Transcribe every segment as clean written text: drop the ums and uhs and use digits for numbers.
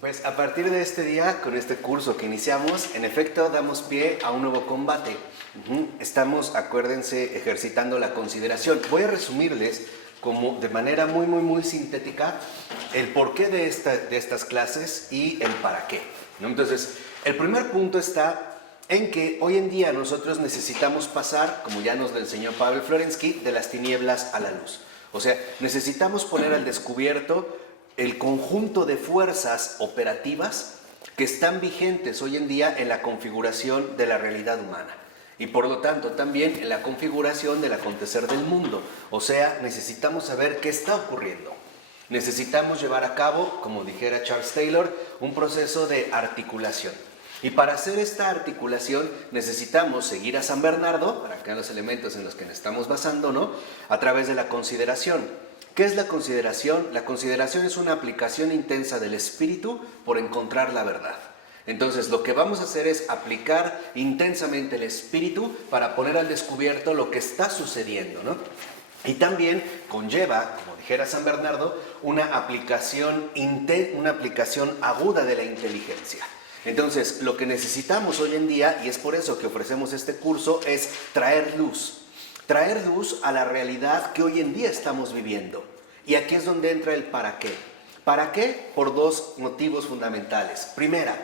Pues a partir de este día, con este curso que iniciamos, en efecto damos pie a un nuevo combate. Estamos, acuérdense, ejercitando la consideración. Voy a resumirles como de manera muy sintética el porqué de estas clases y el para qué, ¿no? Entonces, el primer punto está en que hoy en día nosotros necesitamos pasar, como ya nos lo enseñó Pavel Florensky, de las tinieblas a la luz. O sea, necesitamos poner al descubierto el conjunto de fuerzas operativas que están vigentes hoy en día en la configuración de la realidad humana y por lo tanto también en la configuración del acontecer del mundo. O sea, necesitamos saber qué está ocurriendo. Necesitamos llevar a cabo, como dijera Charles Taylor, un proceso de articulación. Y para hacer esta articulación necesitamos seguir a San Bernardo, para acá los elementos en los que nos estamos basando, ¿no? A través de la consideración. ¿Qué es la consideración? La consideración es una aplicación intensa del espíritu por encontrar la verdad. Entonces, lo que vamos a hacer es aplicar intensamente el espíritu para poner al descubierto lo que está sucediendo, ¿no? Y también conlleva, como dijera San Bernardo, una aplicación aguda de la inteligencia. Entonces, lo que necesitamos hoy en día, y es por eso que ofrecemos este curso, es traer luz a la realidad que hoy en día estamos viviendo. Y aquí es donde entra el para qué. ¿Para qué? Por dos motivos fundamentales. Primera,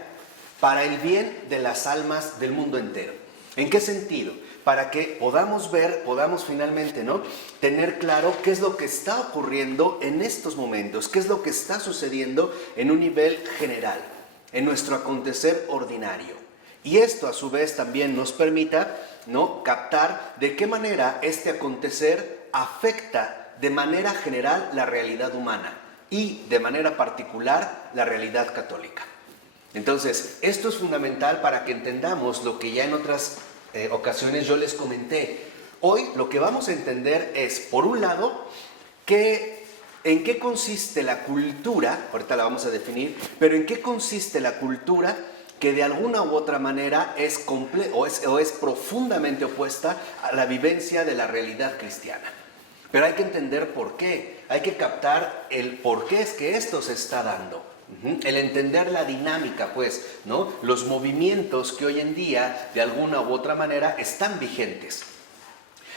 para el bien de las almas del mundo entero. ¿En qué sentido? Para que podamos ver, podamos finalmente, ¿no?, tener claro qué es lo que está ocurriendo en estos momentos, qué es lo que está sucediendo en un nivel general, en nuestro acontecer ordinario. Y esto a su vez también nos permita, ¿no?, captar de qué manera este acontecer afecta de manera general la realidad humana y de manera particular la realidad católica. Entonces, esto es fundamental para que entendamos lo que ya en otras ocasiones yo les comenté. Hoy lo que vamos a entender es, por un lado, en qué consiste la cultura, ahorita la vamos a definir, pero en qué consiste la cultura que de alguna u otra manera es profundamente opuesta a la vivencia de la realidad cristiana. Pero hay que entender por qué, hay que captar el por qué es que esto se está dando. El entender la dinámica, pues, ¿no?, los movimientos que hoy en día, de alguna u otra manera, están vigentes.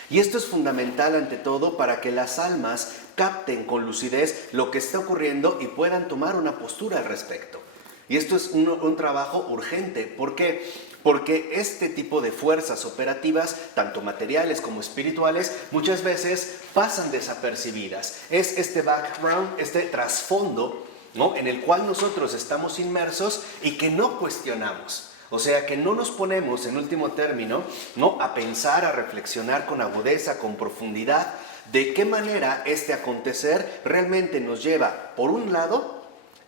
Y esto es fundamental ante todo para que las almas capten con lucidez lo que está ocurriendo y puedan tomar una postura al respecto. Y esto es un trabajo urgente. ¿Por qué? Porque este tipo de fuerzas operativas, tanto materiales como espirituales, muchas veces pasan desapercibidas. Es este background, este trasfondo, ¿no?, en el cual nosotros estamos inmersos y que no cuestionamos. O sea, que no nos ponemos, en último término, ¿no?, a pensar, a reflexionar con agudeza, con profundidad, de qué manera este acontecer realmente nos lleva, por un lado,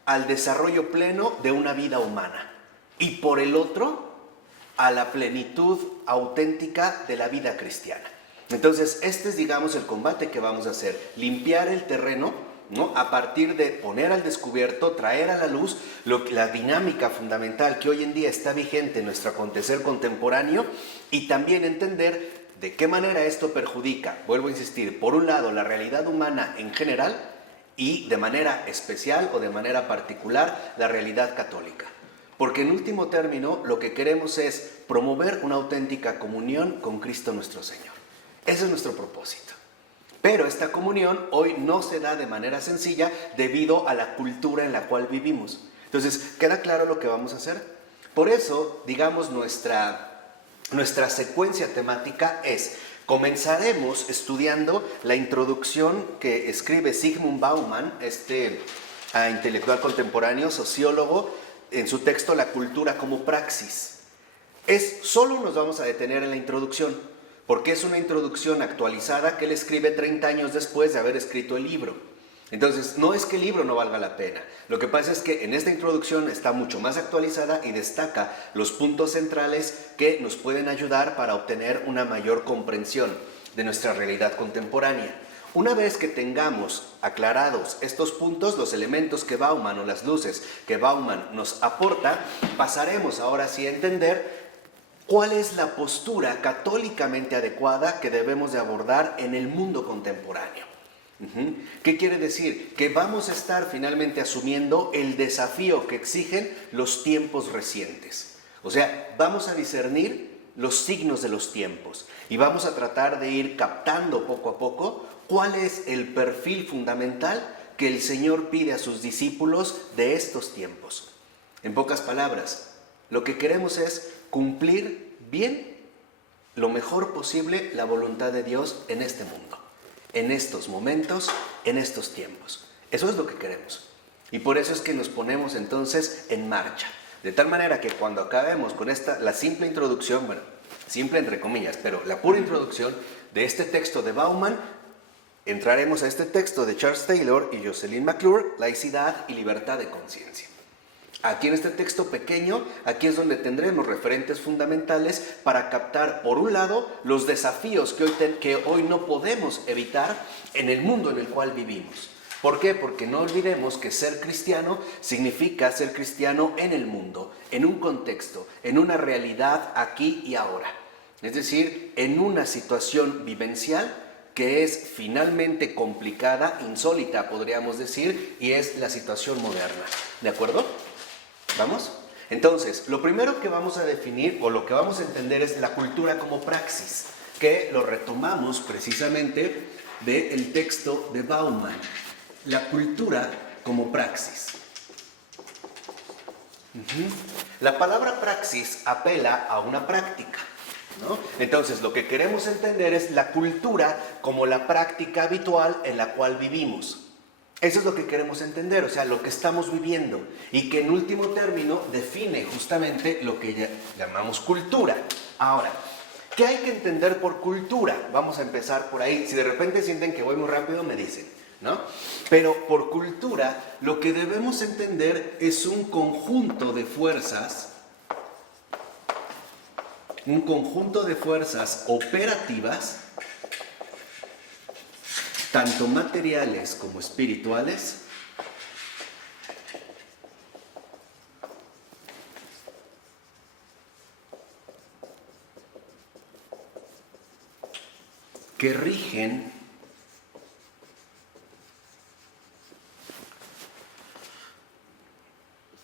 al desarrollo pleno de una vida humana y por el otro, a la plenitud auténtica de la vida cristiana. Entonces, este es, digamos, el combate que vamos a hacer, limpiar el terreno, ¿no?, a partir de poner al descubierto, traer a la luz la dinámica fundamental que hoy en día está vigente en nuestro acontecer contemporáneo y también entender de qué manera esto perjudica, vuelvo a insistir, por un lado la realidad humana en general y de manera especial o de manera particular la realidad católica. Porque en último término lo que queremos es promover una auténtica comunión con Cristo nuestro Señor. Ese es nuestro propósito. Pero esta comunión hoy no se da de manera sencilla debido a la cultura en la cual vivimos. Entonces, ¿queda claro lo que vamos a hacer? Por eso, digamos, nuestra secuencia temática es: comenzaremos estudiando la introducción que escribe Zygmunt Bauman, intelectual contemporáneo, sociólogo, en su texto La cultura como praxis. Solo nos vamos a detener en la introducción, porque es una introducción actualizada que él escribe 30 años después de haber escrito el libro. Entonces, no es que el libro no valga la pena. Lo que pasa es que en esta introducción está mucho más actualizada y destaca los puntos centrales que nos pueden ayudar para obtener una mayor comprensión de nuestra realidad contemporánea. Una vez que tengamos aclarados estos puntos, los elementos que Bauman o las luces que Bauman nos aporta, pasaremos ahora sí a entender cuál es la postura católicamente adecuada que debemos de abordar en el mundo contemporáneo. ¿Qué quiere decir? Que vamos a estar finalmente asumiendo el desafío que exigen los tiempos recientes. O sea, vamos a discernir los signos de los tiempos y vamos a tratar de ir captando poco a poco cuál es el perfil fundamental que el Señor pide a sus discípulos de estos tiempos. En pocas palabras, lo que queremos es cumplir bien, lo mejor posible, la voluntad de Dios en este mundo, en estos momentos, en estos tiempos. Eso es lo que queremos. Y por eso es que nos ponemos entonces en marcha. De tal manera que cuando acabemos con la simple introducción, bueno, simple entre comillas, pero la pura introducción de este texto de Bauman, entraremos a este texto de Charles Taylor y Jocelyn McClure, Laicidad y Libertad de Conciencia. Aquí en este texto pequeño, aquí es donde tendremos referentes fundamentales para captar, por un lado, los desafíos que hoy no podemos evitar en el mundo en el cual vivimos. ¿Por qué? Porque no olvidemos que ser cristiano significa ser cristiano en el mundo, en un contexto, en una realidad aquí y ahora. Es decir, en una situación vivencial que es finalmente complicada, insólita podríamos decir, y es la situación moderna. ¿De acuerdo? ¿Vamos? Entonces, lo primero que vamos a definir o lo que vamos a entender es la cultura como praxis, que lo retomamos precisamente del texto de Bauman. La cultura como praxis. La palabra praxis apela a una práctica, ¿no? Entonces, lo que queremos entender es la cultura como la práctica habitual en la cual vivimos. Eso es lo que queremos entender, o sea, lo que estamos viviendo y que en último término define justamente lo que llamamos cultura. Ahora, ¿qué hay que entender por cultura? Vamos a empezar por ahí. Si de repente sienten que voy muy rápido, me dicen, ¿no? Pero por cultura, lo que debemos entender es un conjunto de fuerzas operativas, tanto materiales como espirituales, que rigen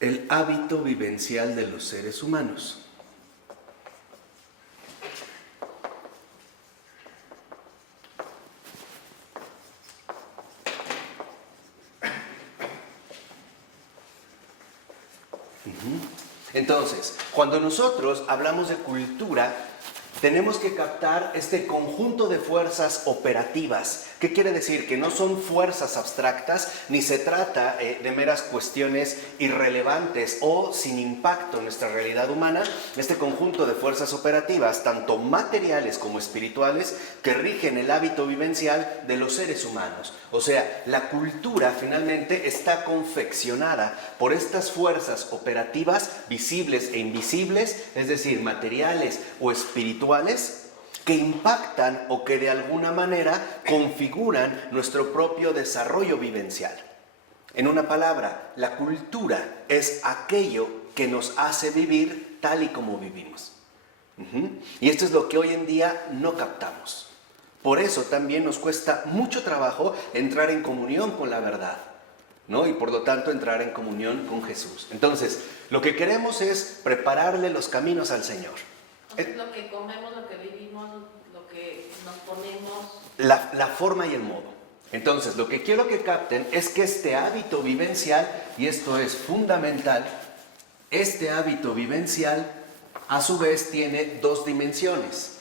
el hábito vivencial de los seres humanos. Entonces, cuando nosotros hablamos de cultura, tenemos que captar este conjunto de fuerzas operativas. ¿Qué quiere decir? Que no son fuerzas abstractas, ni se trata de meras cuestiones irrelevantes o sin impacto en nuestra realidad humana. Este conjunto de fuerzas operativas, tanto materiales como espirituales, que rigen el hábito vivencial de los seres humanos. O sea, la cultura finalmente está confeccionada por estas fuerzas operativas visibles e invisibles, es decir, materiales o espirituales, que impactan o que de alguna manera configuran nuestro propio desarrollo vivencial. En una palabra, la cultura es aquello que nos hace vivir tal y como vivimos. Y esto es lo que hoy en día no captamos. Por eso también nos cuesta mucho trabajo entrar en comunión con la verdad, ¿no? Y por lo tanto entrar en comunión con Jesús. Entonces, lo que queremos es prepararle los caminos al Señor. Lo que comemos, lo que vivimos, lo que nos ponemos. La forma y el modo. Entonces, lo que quiero que capten es que este hábito vivencial, y esto es fundamental, este hábito vivencial a su vez tiene dos dimensiones.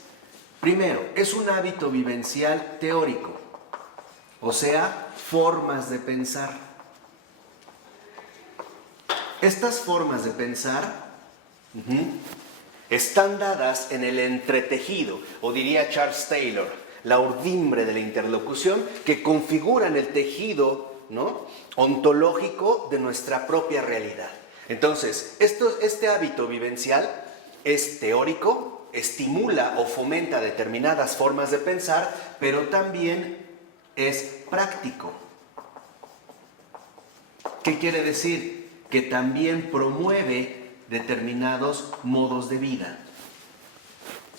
Primero, es un hábito vivencial teórico, o sea, formas de pensar. Estas formas de pensar están dadas en el entretejido, o diría Charles Taylor, la urdimbre de la interlocución que configuran el tejido, ¿no?, ontológico de nuestra propia realidad. Entonces, este hábito vivencial es teórico, estimula o fomenta determinadas formas de pensar, pero también es práctico. ¿Qué quiere decir? Que también promueve determinados modos de vida.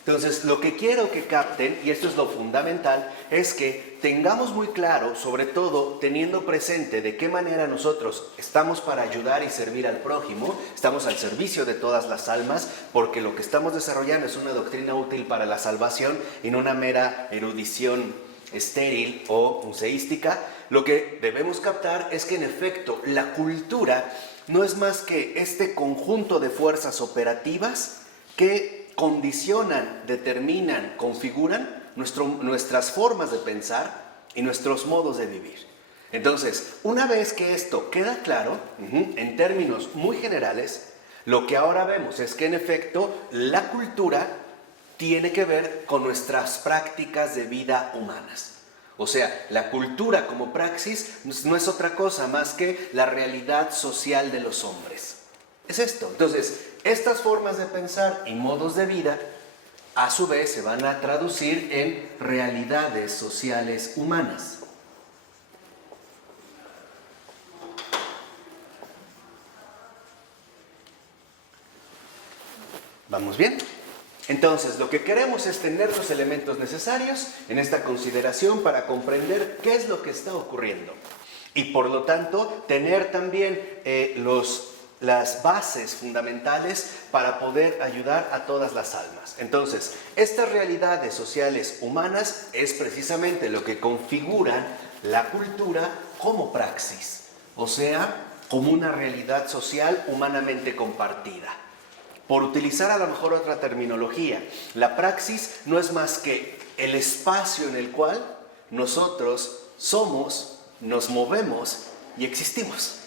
Entonces, lo que quiero que capten, y esto es lo fundamental, es que tengamos muy claro, sobre todo teniendo presente de qué manera nosotros estamos para ayudar y servir al prójimo, estamos al servicio de todas las almas, porque lo que estamos desarrollando es una doctrina útil para la salvación y no una mera erudición estéril o museística. Lo que debemos captar es que en efecto la cultura no es más que este conjunto de fuerzas operativas que condicionan, determinan, configuran nuestras formas de pensar y nuestros modos de vivir. Entonces, una vez que esto queda claro, en términos muy generales, lo que ahora vemos es que en efecto la cultura tiene que ver con nuestras prácticas de vida humanas. O sea, la cultura como praxis no es otra cosa más que la realidad social de los hombres. Es esto. Entonces, estas formas de pensar y modos de vida, a su vez, se van a traducir en realidades sociales humanas. ¿Vamos bien? Entonces, lo que queremos es tener los elementos necesarios en esta consideración para comprender qué es lo que está ocurriendo. Y por lo tanto, tener también las bases fundamentales para poder ayudar a todas las almas. Entonces, estas realidades sociales humanas es precisamente lo que configuran la cultura como praxis, o sea, como una realidad social humanamente compartida. Por utilizar a lo mejor otra terminología, la praxis no es más que el espacio en el cual nosotros somos, nos movemos y existimos.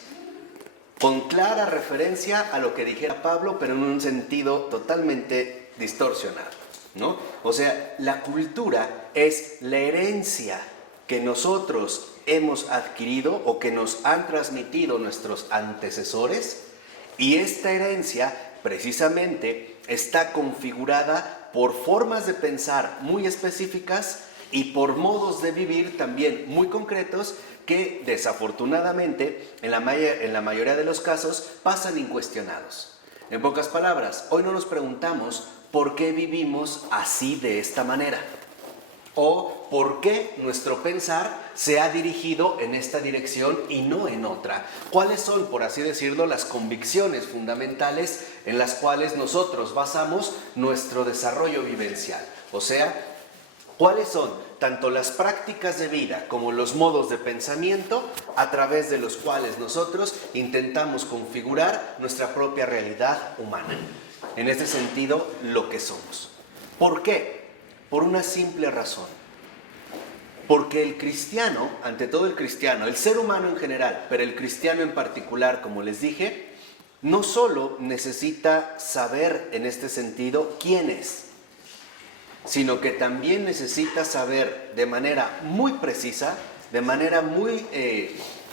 Con clara referencia a lo que dijera Pablo, pero en un sentido totalmente distorsionado, ¿no? O sea, la cultura es la herencia que nosotros hemos adquirido o que nos han transmitido nuestros antecesores, y esta herencia precisamente está configurada por formas de pensar muy específicas y por modos de vivir también muy concretos que desafortunadamente en la mayoría de los casos pasan incuestionados. En pocas palabras, hoy no nos preguntamos por qué vivimos así de esta manera o por qué nuestro pensar se ha dirigido en esta dirección y no en otra. ¿Cuáles son, por así decirlo, las convicciones fundamentales en las cuales nosotros basamos nuestro desarrollo vivencial? O sea, ¿cuáles son tanto las prácticas de vida como los modos de pensamiento a través de los cuales nosotros intentamos configurar nuestra propia realidad humana? En este sentido, lo que somos. ¿Por qué? Por una simple razón. Porque el cristiano, ante todo el cristiano, el ser humano en general, pero el cristiano en particular, como les dije, no solo necesita saber en este sentido quién es, sino que también necesita saber de manera muy precisa, de manera muy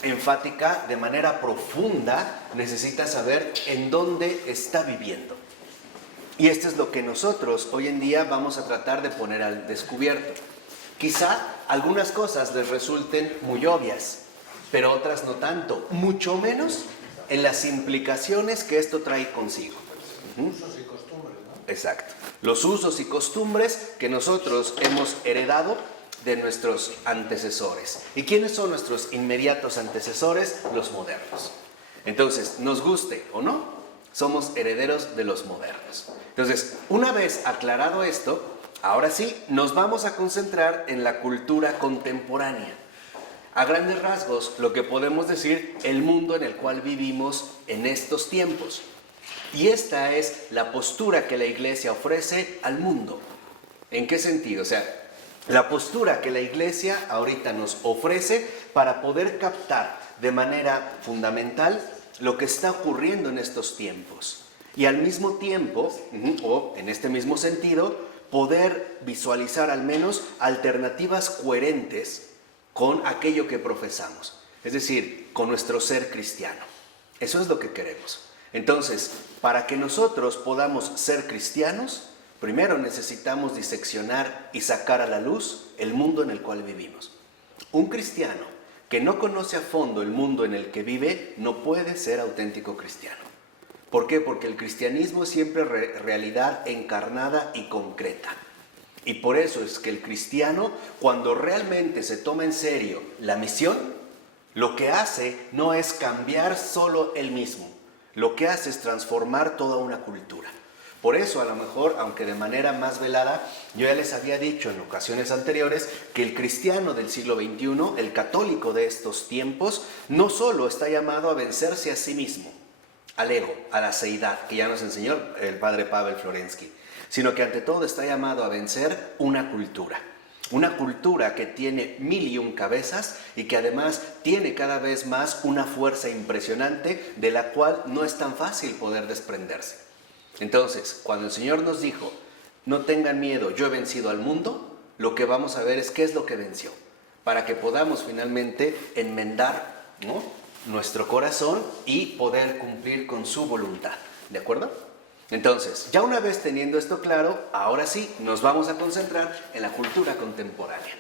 enfática, de manera profunda, necesita saber en dónde está viviendo. Y esto es lo que nosotros hoy en día vamos a tratar de poner al descubierto. Quizá algunas cosas les resulten muy obvias, pero otras no tanto, mucho menos en las implicaciones que esto trae consigo. Usos y costumbres, ¿no? Exacto. Los usos y costumbres que nosotros hemos heredado de nuestros antecesores. ¿Y quiénes son nuestros inmediatos antecesores? Los modernos. Entonces, nos guste o no, somos herederos de los modernos. Entonces, una vez aclarado esto, ahora sí, nos vamos a concentrar en la cultura contemporánea. A grandes rasgos, lo que podemos decir, el mundo en el cual vivimos en estos tiempos. Y esta es la postura que la Iglesia ofrece al mundo. ¿En qué sentido? O sea, la postura que la Iglesia ahorita nos ofrece para poder captar de manera fundamental lo que está ocurriendo en estos tiempos. Y al mismo tiempo, o en este mismo sentido, poder visualizar al menos alternativas coherentes con aquello que profesamos. Es decir, con nuestro ser cristiano. Eso es lo que queremos. Entonces, para que nosotros podamos ser cristianos, primero necesitamos diseccionar y sacar a la luz el mundo en el cual vivimos. Un cristiano que no conoce a fondo el mundo en el que vive no puede ser auténtico cristiano. ¿Por qué? Porque el cristianismo es siempre realidad encarnada y concreta. Y por eso es que el cristiano, cuando realmente se toma en serio la misión, lo que hace no es cambiar solo él mismo, lo que hace es transformar toda una cultura. Por eso, a lo mejor, aunque de manera más velada, yo ya les había dicho en ocasiones anteriores que el cristiano del siglo XXI, el católico de estos tiempos, no solo está llamado a vencerse a sí mismo, al ego, a la seidad, que ya nos enseñó el padre Pavel Florensky, sino que ante todo está llamado a vencer una cultura que tiene 1001 cabezas y que además tiene cada vez más una fuerza impresionante de la cual no es tan fácil poder desprenderse. Entonces, cuando el Señor nos dijo, no tengan miedo, yo he vencido al mundo, lo que vamos a ver es qué es lo que venció, para que podamos finalmente enmendar, ¿no?, nuestro corazón y poder cumplir con su voluntad, ¿de acuerdo? Entonces, ya una vez teniendo esto claro, ahora sí nos vamos a concentrar en la cultura contemporánea.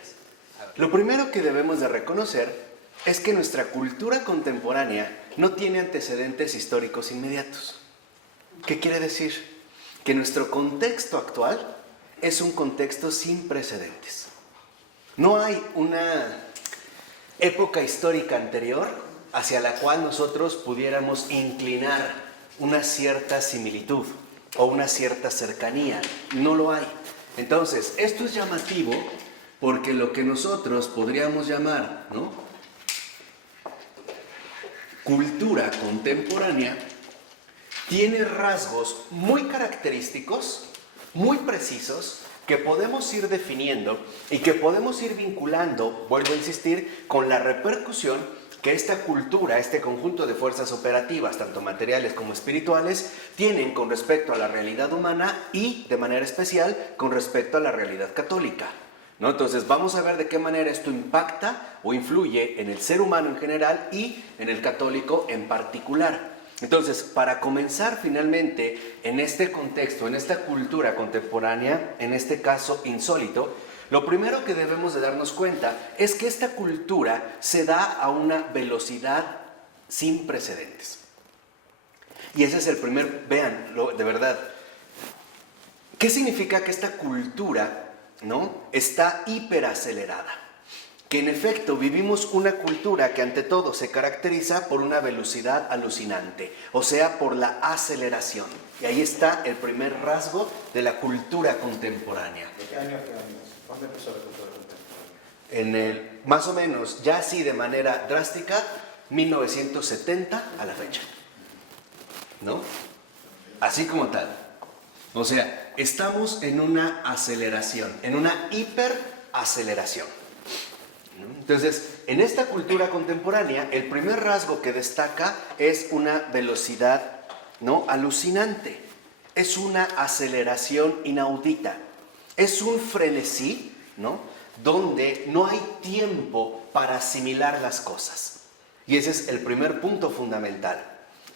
Lo primero que debemos de reconocer es que nuestra cultura contemporánea no tiene antecedentes históricos inmediatos. ¿Qué quiere decir? Que nuestro contexto actual es un contexto sin precedentes. No hay una época histórica anterior hacia la cual nosotros pudiéramos inclinar una cierta similitud o una cierta cercanía. No lo hay. Entonces, esto es llamativo porque lo que nosotros podríamos llamar, ¿no?, cultura contemporánea tiene rasgos muy característicos, muy precisos, que podemos ir definiendo y que podemos ir vinculando, vuelvo a insistir, con la repercusión que esta cultura, este conjunto de fuerzas operativas, tanto materiales como espirituales, tienen con respecto a la realidad humana y, de manera especial, con respecto a la realidad católica, ¿no? Entonces vamos a ver de qué manera esto impacta o influye en el ser humano en general y en el católico en particular. Entonces, para comenzar finalmente en este contexto, en esta cultura contemporánea, en este caso insólito, lo primero que debemos de darnos cuenta es que esta cultura se da a una velocidad sin precedentes. Y ese es el primer, vean, de verdad, ¿qué significa que esta cultura, ¿no?, está hiperacelerada? Que en efecto vivimos una cultura que ante todo se caracteriza por una velocidad alucinante, o sea, por la aceleración. Y ahí está el primer rasgo de la cultura contemporánea. ¿De qué año a qué año? ¿Cuándo empezó la cultura contemporánea? Más o menos, ya así de manera drástica, 1970 a la fecha, ¿no? Así como tal. O sea, estamos en una aceleración, en una hiperaceleración. Entonces, en esta cultura contemporánea, el primer rasgo que destaca es una velocidad, ¿no?, alucinante. Es una aceleración inaudita. Es un frenesí, ¿no?, donde no hay tiempo para asimilar las cosas. Y ese es el primer punto fundamental.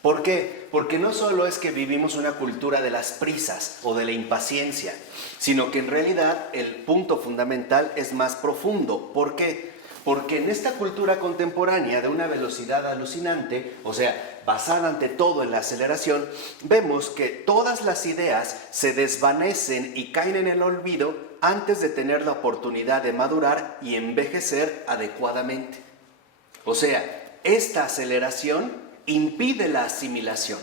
¿Por qué? Porque no solo es que vivimos una cultura de las prisas o de la impaciencia, sino que en realidad el punto fundamental es más profundo. ¿Por qué? Porque en esta cultura contemporánea de una velocidad alucinante, o sea, basada ante todo en la aceleración, vemos que todas las ideas se desvanecen y caen en el olvido antes de tener la oportunidad de madurar y envejecer adecuadamente. O sea, esta aceleración impide la asimilación.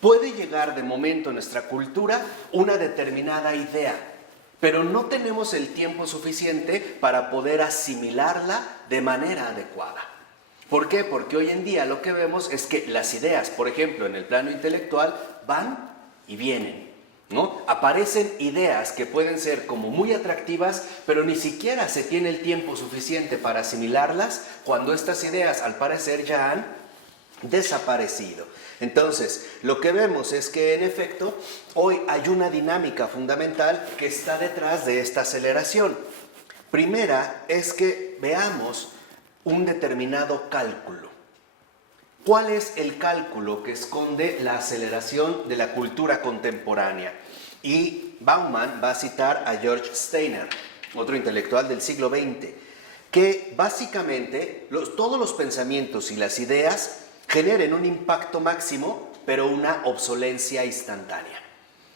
Puede llegar de momento en nuestra cultura una determinada idea, pero no tenemos el tiempo suficiente para poder asimilarla de manera adecuada. ¿Por qué? Porque hoy en día lo que vemos es que las ideas, por ejemplo, en el plano intelectual, van y vienen, ¿no? Aparecen ideas que pueden ser como muy atractivas, pero ni siquiera se tiene el tiempo suficiente para asimilarlas cuando estas ideas, al parecer, ya han desaparecido. Entonces, lo que vemos es que en efecto hoy hay una dinámica fundamental que está detrás de esta aceleración. Primera es que veamos un determinado cálculo. ¿Cuál es el cálculo que esconde la aceleración de la cultura contemporánea? Y Bauman va a citar a George Steiner, otro intelectual del siglo XX, que básicamente todos los pensamientos y las ideas generen un impacto máximo pero una obsolencia instantánea.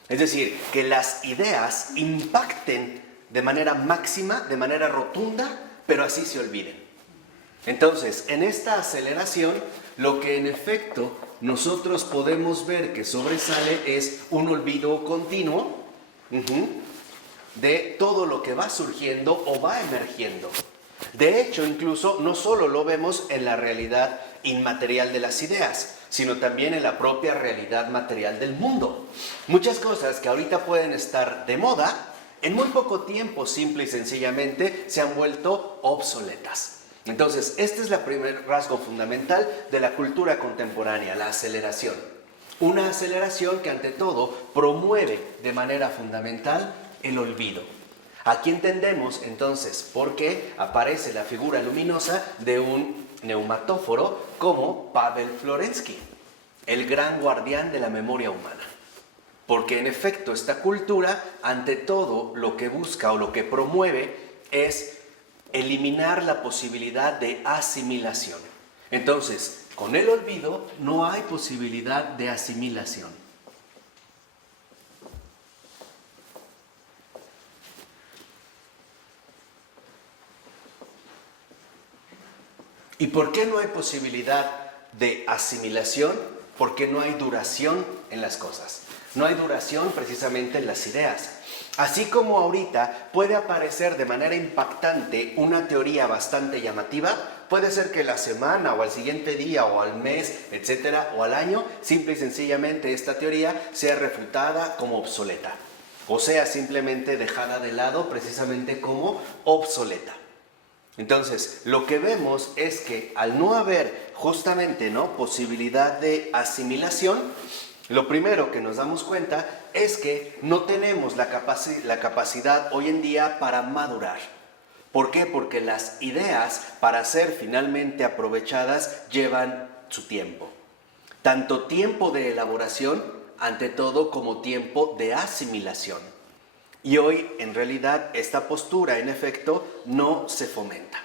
Es decir, que las ideas impacten de manera máxima, de manera rotunda, pero así se olviden. Entonces, en esta aceleración, lo que en efecto nosotros podemos ver que sobresale es un olvido continuo de todo lo que va surgiendo o va emergiendo. De hecho, incluso no solo lo vemos en la realidad inmaterial de las ideas, sino también en la propia realidad material del mundo. Muchas cosas que ahorita pueden estar de moda, en muy poco tiempo, simple y sencillamente, se han vuelto obsoletas. Entonces, este es el primer rasgo fundamental de la cultura contemporánea, la aceleración. Una aceleración que ante todo promueve de manera fundamental el olvido. Aquí entendemos entonces por qué aparece la figura luminosa de un neumatóforo como Pavel Florensky, el gran guardián de la memoria humana. Porque en efecto esta cultura, ante todo, lo que busca o lo que promueve es eliminar la posibilidad de asimilación. Entonces, con el olvido no hay posibilidad de asimilación. ¿Y por qué no hay posibilidad de asimilación? Porque no hay duración en las cosas. No hay duración precisamente en las ideas. Así como ahorita puede aparecer de manera impactante una teoría bastante llamativa, puede ser que la semana o al siguiente día o al mes, etcétera, o al año, simple y sencillamente esta teoría sea refutada como obsoleta. O sea, simplemente dejada de lado precisamente como obsoleta. Entonces, lo que vemos es que al no haber justamente posibilidad de asimilación, lo primero que nos damos cuenta es que no tenemos la capacidad hoy en día para madurar. ¿Por qué? Porque las ideas, para ser finalmente aprovechadas, llevan su tiempo. Tanto tiempo de elaboración, ante todo, como tiempo de asimilación. Y hoy, en realidad, esta postura, en efecto, no se fomenta.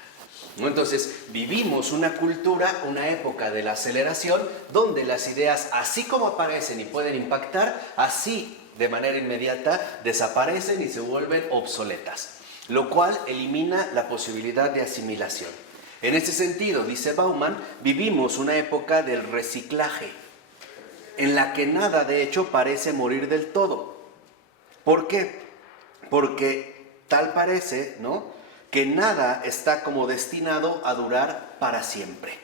Entonces, vivimos una cultura, una época de la aceleración, donde las ideas, así como aparecen y pueden impactar, así de manera inmediata desaparecen y se vuelven obsoletas, lo cual elimina la posibilidad de asimilación. En ese sentido, dice Bauman, vivimos una época del reciclaje, en la que nada, de hecho, parece morir del todo. ¿Por qué? Porque tal parece, que nada está como destinado a durar para siempre,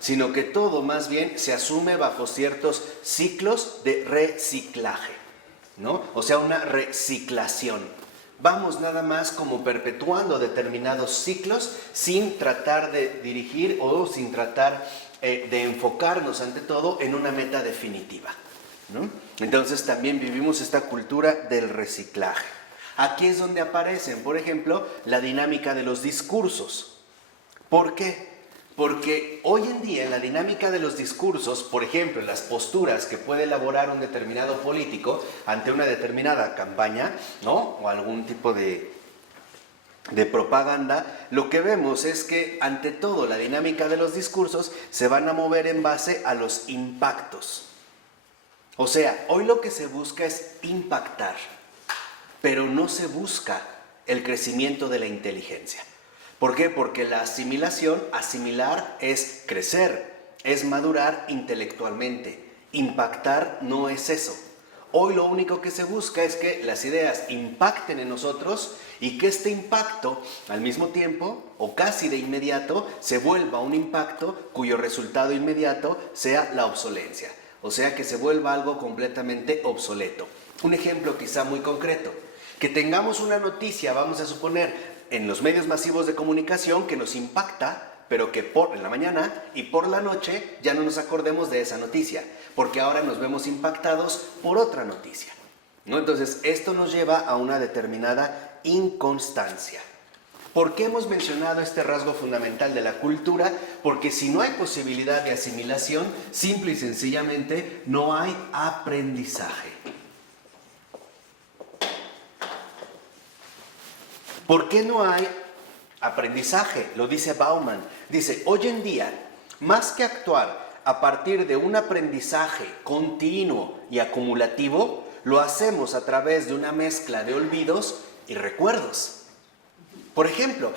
sino que todo más bien se asume bajo ciertos ciclos de reciclaje, o sea, una reciclación. Vamos nada más como perpetuando determinados ciclos sin tratar de dirigir o sin tratar de enfocarnos ante todo en una meta definitiva, Entonces también vivimos esta cultura del reciclaje. Aquí es donde aparecen, por ejemplo, la dinámica de los discursos. ¿Por qué? Porque hoy en día en la dinámica de los discursos, por ejemplo, en las posturas que puede elaborar un determinado político ante una determinada campaña, o algún tipo de propaganda, lo que vemos es que ante todo la dinámica de los discursos se van a mover en base a los impactos. O sea, hoy lo que se busca es impactar, pero no se busca el crecimiento de la inteligencia. ¿Por qué? Porque la asimilación, asimilar es crecer, es madurar intelectualmente. Impactar no es eso. Hoy lo único que se busca es que las ideas impacten en nosotros y que este impacto, al mismo tiempo, o casi de inmediato, se vuelva un impacto cuyo resultado inmediato sea la obsolencia. O sea, que se vuelva algo completamente obsoleto. Un ejemplo quizá muy concreto. Que tengamos una noticia, vamos a suponer, en los medios masivos de comunicación que nos impacta, pero que en la mañana y por la noche ya no nos acordemos de esa noticia, porque ahora nos vemos impactados por otra noticia, Entonces, esto nos lleva a una determinada inconstancia. ¿Por qué hemos mencionado este rasgo fundamental de la cultura? Porque si no hay posibilidad de asimilación, simple y sencillamente no hay aprendizaje. ¿Por qué no hay aprendizaje? Lo dice Bauman. Dice, hoy en día, más que actuar a partir de un aprendizaje continuo y acumulativo, lo hacemos a través de una mezcla de olvidos y recuerdos. Por ejemplo,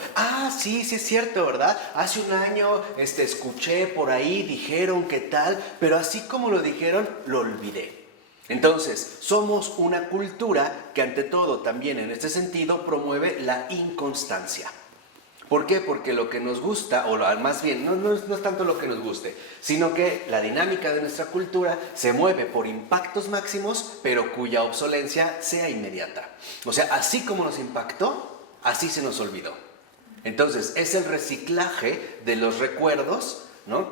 sí es cierto, ¿verdad? Hace un año escuché por ahí, dijeron qué tal, pero así como lo dijeron, lo olvidé. Entonces, somos una cultura que ante todo también en este sentido promueve la inconstancia. ¿Por qué? Porque lo que nos gusta, o más bien, no es tanto lo que nos guste, sino que la dinámica de nuestra cultura se mueve por impactos máximos, pero cuya obsolencia sea inmediata. O sea, así como nos impactó, así se nos olvidó. Entonces, es el reciclaje de los recuerdos, ¿no?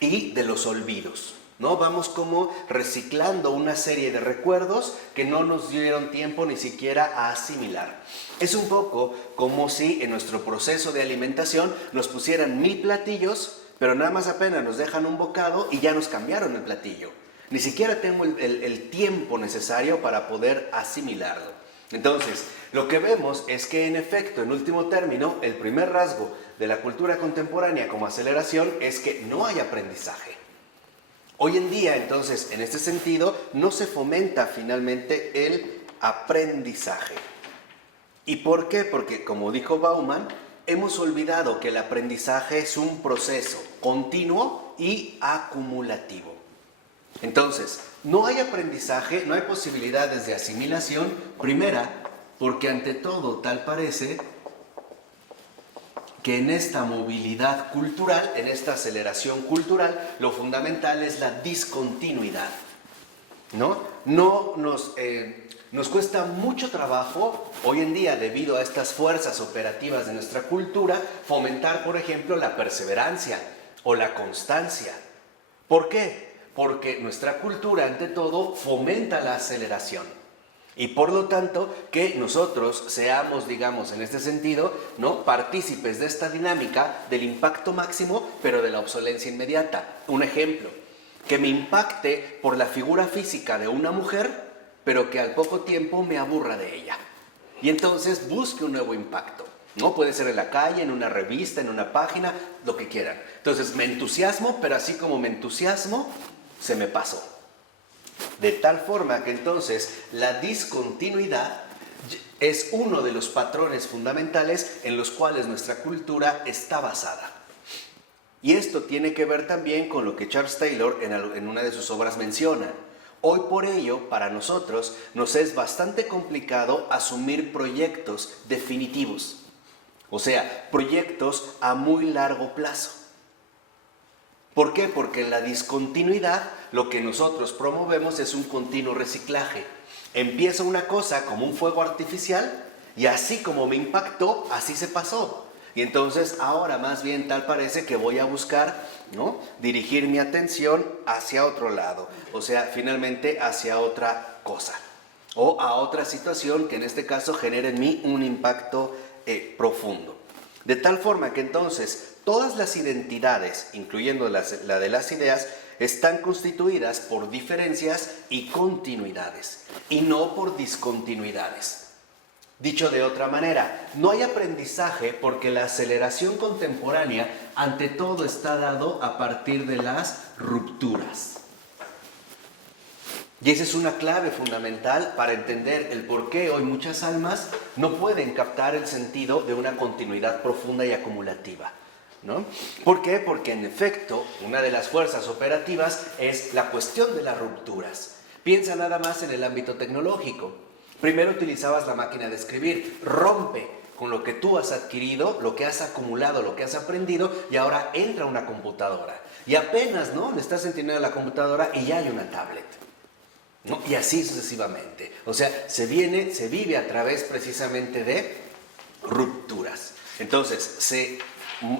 Y de los olvidos, ¿no? Vamos como reciclando una serie de recuerdos que no nos dieron tiempo ni siquiera a asimilar. Es un poco como si en nuestro proceso de alimentación nos pusieran 1000 platillos, pero nada más apenas nos dejan un bocado y ya nos cambiaron el platillo. Ni siquiera tengo el tiempo necesario para poder asimilarlo. Entonces, lo que vemos es que en efecto, en último término, el primer rasgo de la cultura contemporánea como aceleración es que no hay aprendizaje. Hoy en día, entonces, en este sentido, no se fomenta finalmente el aprendizaje. ¿Y por qué? Porque, como dijo Bauman, hemos olvidado que el aprendizaje es un proceso continuo y acumulativo. Entonces, no hay aprendizaje, no hay posibilidades de asimilación, primera, porque ante todo tal parece que en esta movilidad cultural, en esta aceleración cultural, lo fundamental es la discontinuidad, ¿no? Nos cuesta mucho trabajo hoy en día, debido a estas fuerzas operativas de nuestra cultura, fomentar, por ejemplo, la perseverancia o la constancia. ¿Por qué? Porque nuestra cultura, ante todo, fomenta la aceleración. Y por lo tanto, que nosotros seamos, digamos, en este sentido, ¿no?, partícipes de esta dinámica del impacto máximo, pero de la obsolencia inmediata. Un ejemplo, que me impacte por la figura física de una mujer, pero que al poco tiempo me aburra de ella. Y entonces busque un nuevo impacto. ¿No? Puede ser en la calle, en una revista, en una página, lo que quieran. Entonces me entusiasmo, pero así como me entusiasmo, se me pasó. De tal forma que entonces la discontinuidad es uno de los patrones fundamentales en los cuales nuestra cultura está basada. Y esto tiene que ver también con lo que Charles Taylor en una de sus obras menciona. Hoy por ello, para nosotros, nos es bastante complicado asumir proyectos definitivos. O sea, proyectos a muy largo plazo. ¿Por qué? Porque en la discontinuidad lo que nosotros promovemos es un continuo reciclaje. Empieza una cosa como un fuego artificial y así como me impactó, así se pasó. Y entonces ahora más bien tal parece que voy a buscar, ¿no?, dirigir mi atención hacia otro lado. O sea, finalmente hacia otra cosa. O a otra situación que en este caso genere en mí un impacto profundo. De tal forma que entonces todas las identidades, incluyendo la de las ideas, están constituidas por diferencias y continuidades, y no por discontinuidades. Dicho de otra manera, no hay aprendizaje porque la aceleración contemporánea ante todo está dado a partir de las rupturas. Y esa es una clave fundamental para entender el por qué hoy muchas almas no pueden captar el sentido de una continuidad profunda y acumulativa, ¿no? ¿Por qué? Porque en efecto, una de las fuerzas operativas es la cuestión de las rupturas. Piensa nada más en el ámbito tecnológico. Primero utilizabas la máquina de escribir, rompe con lo que tú has adquirido, lo que has acumulado, lo que has aprendido, y ahora entra una computadora. Y apenas, ¿no?, le estás entendiendo a la computadora y ya hay una tablet, ¿no? Y así sucesivamente. O sea, se vive a través precisamente de rupturas. Entonces,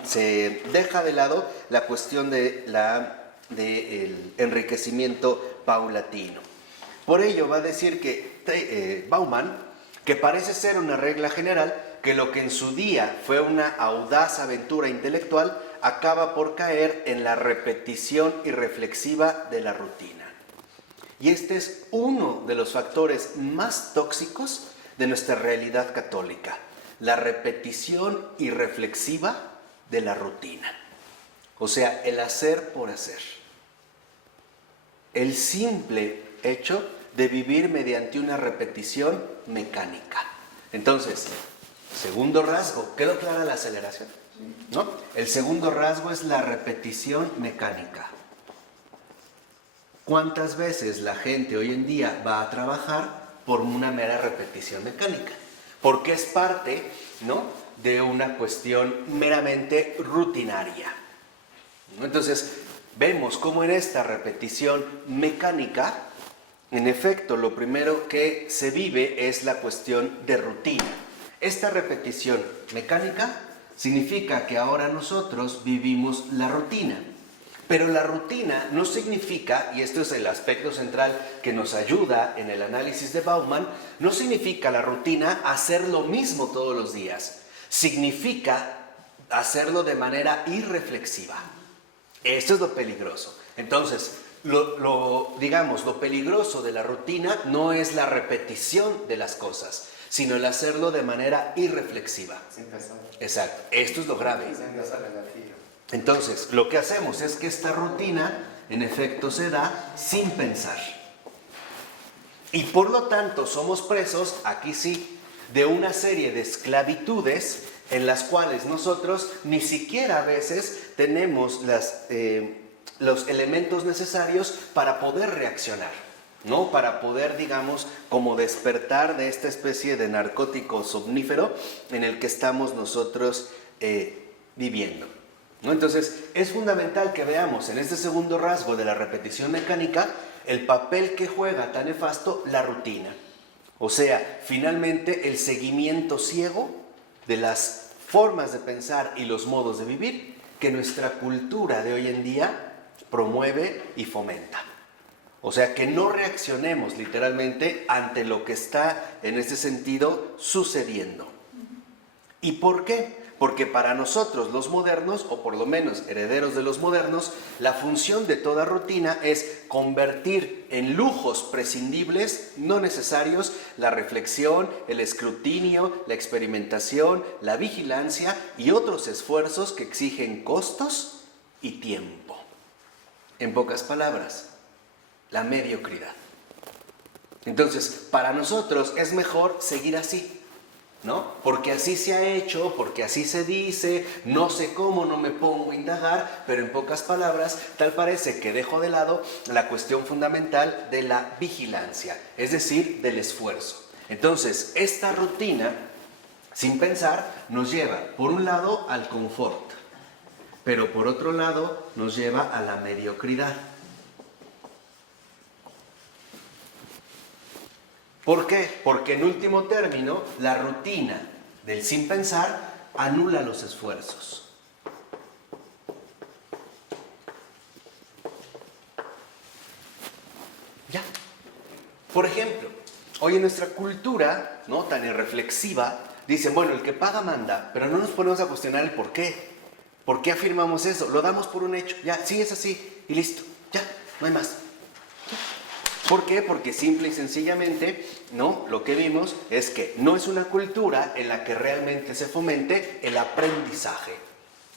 se deja de lado la cuestión del enriquecimiento paulatino. Por ello va a decir que Bauman, que parece ser una regla general, que lo que en su día fue una audaz aventura intelectual, acaba por caer en la repetición irreflexiva de la rutina. Y este es uno de los factores más tóxicos de nuestra realidad católica, la repetición irreflexiva de la rutina. O sea, el hacer por hacer. el simple hecho de vivir mediante una repetición mecánica. Entonces, segundo rasgo, ¿quedó clara la aceleración? ¿No? El segundo rasgo es la repetición mecánica. ¿Cuántas veces la gente hoy en día va a trabajar por una mera repetición mecánica? Porque es parte, ¿no?, de una cuestión meramente rutinaria, ¿no? Entonces, vemos cómo en esta repetición mecánica, en efecto, lo primero que se vive es la cuestión de rutina. Esta repetición mecánica significa que ahora nosotros vivimos la rutina. Pero la rutina no significa, y esto es el aspecto central que nos ayuda en el análisis de Bauman, no significa la rutina hacer lo mismo todos los días. Significa hacerlo de manera irreflexiva. Esto es lo peligroso. Entonces, lo peligroso de la rutina no es la repetición de las cosas, sino el hacerlo de manera irreflexiva. Sin pensar. Exacto. Esto es lo grave. Sin pensar en la tira. Entonces, lo que hacemos es que esta rutina, en efecto, se da sin pensar. Y por lo tanto, somos presos, aquí sí, de una serie de esclavitudes en las cuales nosotros ni siquiera a veces tenemos los elementos necesarios para poder reaccionar, ¿no? Para poder, digamos, como despertar de esta especie de narcótico somnífero en el que estamos nosotros viviendo, ¿no? Entonces, es fundamental que veamos en este segundo rasgo de la repetición mecánica el papel que juega tan nefasto la rutina. O sea, finalmente el seguimiento ciego de las formas de pensar y los modos de vivir que nuestra cultura de hoy en día promueve y fomenta. O sea, que no reaccionemos literalmente ante lo que está en ese sentido sucediendo. ¿Y por qué? Porque para nosotros los modernos, o por lo menos herederos de los modernos, la función de toda rutina es convertir en lujos prescindibles, no necesarios, la reflexión, el escrutinio, la experimentación, la vigilancia y otros esfuerzos que exigen costos y tiempo. En pocas palabras, la mediocridad. Entonces, para nosotros es mejor seguir así, ¿no? Porque así se ha hecho, porque así se dice, no sé cómo, no me pongo a indagar, pero en pocas palabras, tal parece que dejo de lado la cuestión fundamental de la vigilancia, es decir, del esfuerzo. Entonces, esta rutina, sin pensar, nos lleva, por un lado, al confort, pero por otro lado, nos lleva a la mediocridad. ¿Por qué? Porque en último término, la rutina del sin pensar anula los esfuerzos. Ya. Por ejemplo, hoy en nuestra cultura, ¿no?, tan irreflexiva, dicen, bueno, el que paga manda, pero no nos ponemos a cuestionar el por qué. ¿Por qué afirmamos eso? Lo damos por un hecho. Ya, sí es así y listo. Ya, no hay más. ¿Por qué? Porque simple y sencillamente, ¿no?, lo que vimos es que no es una cultura en la que realmente se fomente el aprendizaje.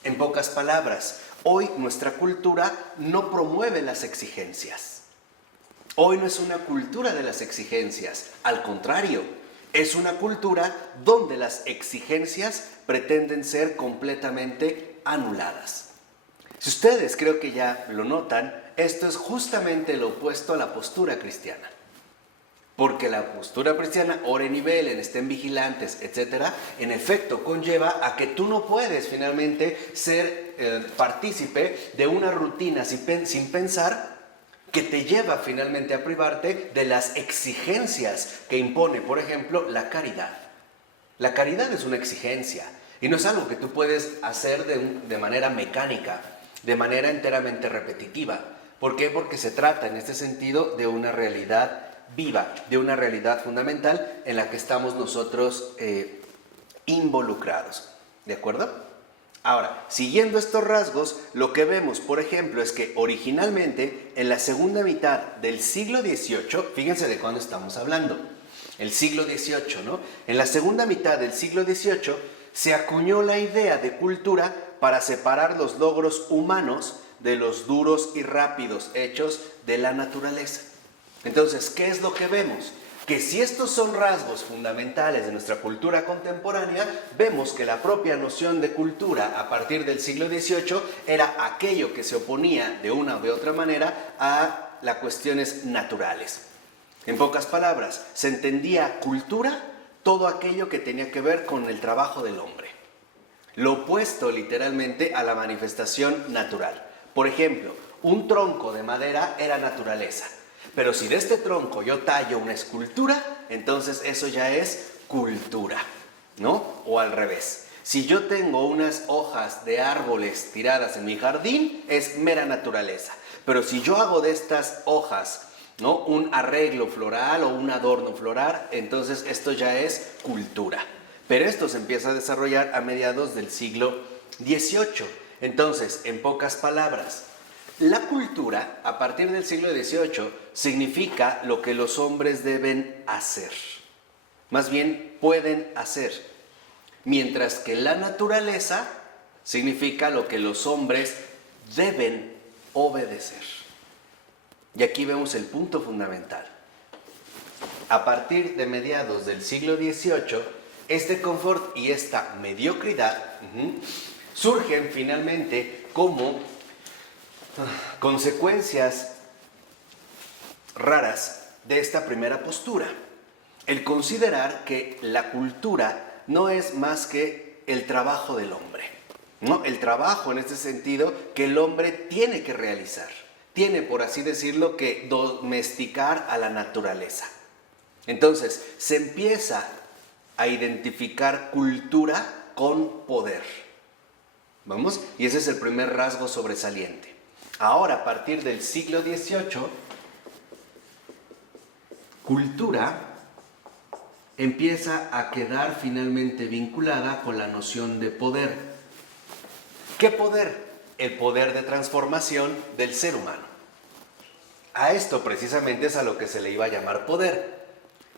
En pocas palabras, hoy nuestra cultura no promueve las exigencias. Hoy no es una cultura de las exigencias, al contrario, es una cultura donde las exigencias pretenden ser completamente anuladas. Si ustedes creo que ya lo notan, esto es justamente lo opuesto a la postura cristiana. Porque la postura cristiana, oren y velen, estén vigilantes, etc., en efecto conlleva a que tú no puedes finalmente ser partícipe de una rutina sin pensar que te lleva finalmente a privarte de las exigencias que impone, por ejemplo, la caridad. La caridad es una exigencia y no es algo que tú puedes hacer de manera mecánica, de manera enteramente repetitiva. ¿Por qué? Porque se trata en este sentido de una realidad viva, de una realidad fundamental en la que estamos nosotros involucrados. ¿De acuerdo? Ahora, siguiendo estos rasgos, lo que vemos, por ejemplo, es que originalmente en la segunda mitad del siglo XVIII, fíjense de cuándo estamos hablando, el siglo XVIII, ¿no? En la segunda mitad del siglo XVIII se acuñó la idea de cultura para separar los logros humanos de los duros y rápidos hechos de la naturaleza. Entonces, ¿qué es lo que vemos? Que si estos son rasgos fundamentales de nuestra cultura contemporánea, vemos que la propia noción de cultura a partir del siglo XVIII era aquello que se oponía de una u de otra manera a las cuestiones naturales. En pocas palabras, se entendía cultura todo aquello que tenía que ver con el trabajo del hombre. Lo opuesto literalmente a la manifestación natural. Por ejemplo, un tronco de madera era naturaleza. Pero si de este tronco yo tallo una escultura, entonces eso ya es cultura, ¿no? O al revés. Si yo tengo unas hojas de árboles tiradas en mi jardín, es mera naturaleza. Pero si yo hago de estas hojas, ¿no?, un arreglo floral o un adorno floral, entonces esto ya es cultura. Pero esto se empieza a desarrollar a mediados del siglo XVIII. Entonces, en pocas palabras, la cultura, a partir del siglo XVIII, significa lo que los hombres deben hacer. Más bien, pueden hacer. Mientras que la naturaleza significa lo que los hombres deben obedecer. Y aquí vemos el punto fundamental. A partir de mediados del siglo XVIII, este confort y esta mediocridad surgen finalmente como consecuencias raras de esta primera postura. El considerar que la cultura no es más que el trabajo del hombre, ¿no? El trabajo en este sentido que el hombre tiene que realizar. Tiene, por así decirlo, que domesticar a la naturaleza. Entonces, se empieza a identificar cultura con poder. ¿Vamos? Y ese es el primer rasgo sobresaliente. Ahora, a partir del siglo XVIII, cultura empieza a quedar finalmente vinculada con la noción de poder. ¿Qué poder? El poder de transformación del ser humano. A esto precisamente es a lo que se le iba a llamar poder.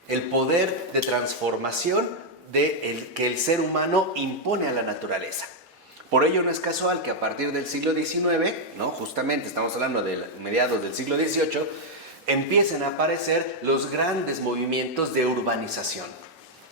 El poder de transformación que el ser humano impone a la naturaleza. Por ello no es casual que a partir del siglo XIX, ¿no?, justamente estamos hablando de mediados del siglo XVIII, empiecen a aparecer los grandes movimientos de urbanización.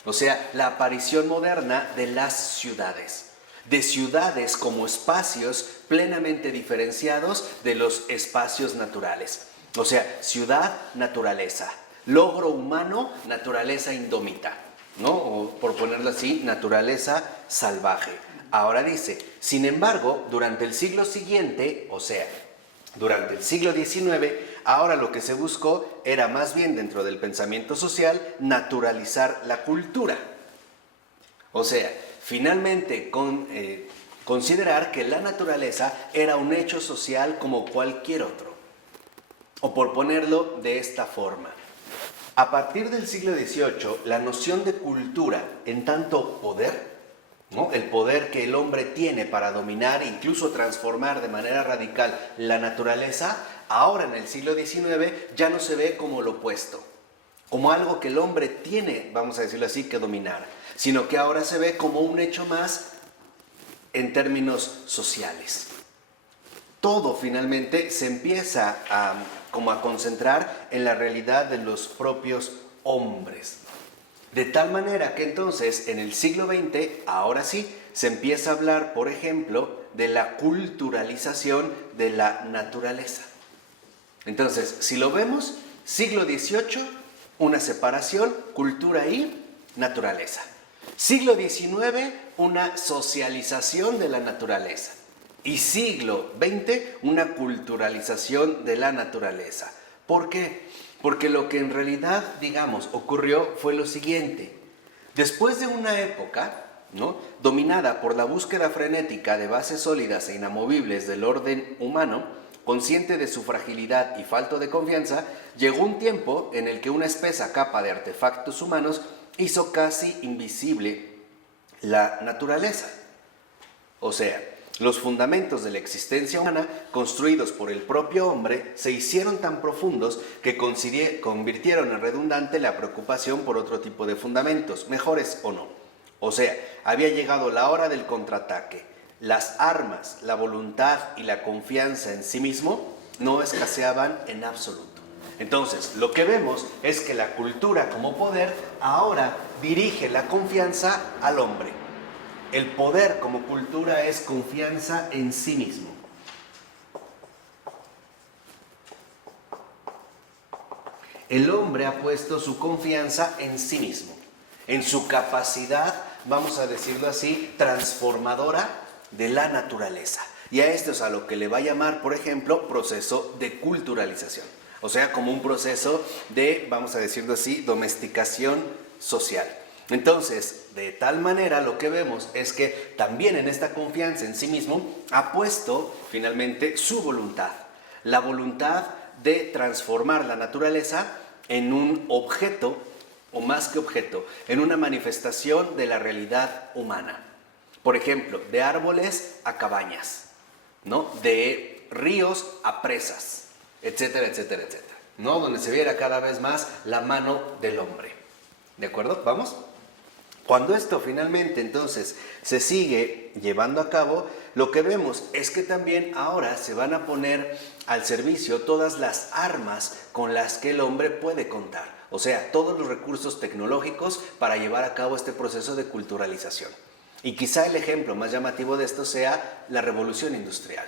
O sea, la aparición moderna de las ciudades. De ciudades como espacios plenamente diferenciados de los espacios naturales. O sea, ciudad, naturaleza. Logro humano, naturaleza indómita, ¿no? O por ponerlo así, naturaleza salvaje. Ahora dice, sin embargo, durante el siglo siguiente, o sea, durante el siglo XIX, ahora lo que se buscó era más bien dentro del pensamiento social naturalizar la cultura. O sea, finalmente considerar que la naturaleza era un hecho social como cualquier otro. O por ponerlo de esta forma. A partir del siglo XVIII, la noción de cultura en tanto poder, ¿no?, el poder que el hombre tiene para dominar e incluso transformar de manera radical la naturaleza, ahora en el siglo XIX ya no se ve como lo opuesto, como algo que el hombre tiene, vamos a decirlo así, que dominar, sino que ahora se ve como un hecho más en términos sociales. Todo finalmente se empieza a concentrar en la realidad de los propios hombres. De tal manera que entonces en el siglo XX, ahora sí, se empieza a hablar, por ejemplo, de la culturalización de la naturaleza. Entonces, si lo vemos, siglo XVIII, una separación, cultura y naturaleza. Siglo XIX, una socialización de la naturaleza. Y siglo XX, una culturalización de la naturaleza. ¿Por qué? Porque lo que en realidad, digamos, ocurrió fue lo siguiente. Después de una época, ¿no?, dominada por la búsqueda frenética de bases sólidas e inamovibles del orden humano, consciente de su fragilidad y falta de confianza, llegó un tiempo en el que una espesa capa de artefactos humanos hizo casi invisible la naturaleza. O sea, los fundamentos de la existencia humana, construidos por el propio hombre, se hicieron tan profundos que convirtieron en redundante la preocupación por otro tipo de fundamentos, mejores o no. O sea, había llegado la hora del contraataque. las armas, la voluntad y la confianza en sí mismo no escaseaban en absoluto. Entonces, lo que vemos es que la cultura como poder ahora dirige la confianza al hombre. El poder como cultura es confianza en sí mismo. El hombre ha puesto su confianza en sí mismo, en su capacidad, vamos a decirlo así, transformadora de la naturaleza. Y a esto es a lo que le va a llamar, por ejemplo, proceso de culturalización. O sea, como un proceso de, vamos a decirlo así, domesticación social. Entonces, de tal manera lo que vemos es que también en esta confianza en sí mismo ha puesto finalmente su voluntad. La voluntad de transformar la naturaleza en un objeto, o más que objeto, en una manifestación de la realidad humana. Por ejemplo, de árboles a cabañas, ¿no? De ríos a presas, etcétera, etcétera, etcétera, ¿no? Donde se viera cada vez más la mano del hombre. ¿De acuerdo? ¿Vamos? Cuando esto finalmente entonces se sigue llevando a cabo, lo que vemos es que también ahora se van a poner al servicio todas las armas con las que el hombre puede contar. O sea, todos los recursos tecnológicos para llevar a cabo este proceso de culturalización. Y quizá el ejemplo más llamativo de esto sea la revolución industrial.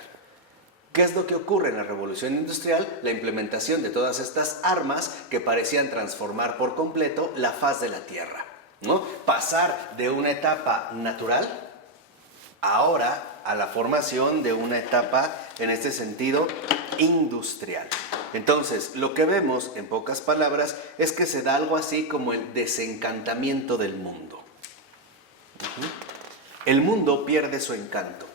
¿Qué es lo que ocurre en la revolución industrial? La implementación de todas estas armas que parecían transformar por completo la faz de la Tierra, ¿no? Pasar de una etapa natural ahora a la formación de una etapa, en este sentido, industrial. Entonces, lo que vemos, en pocas palabras, es que se da algo así como el desencantamiento del mundo. El mundo pierde su encanto.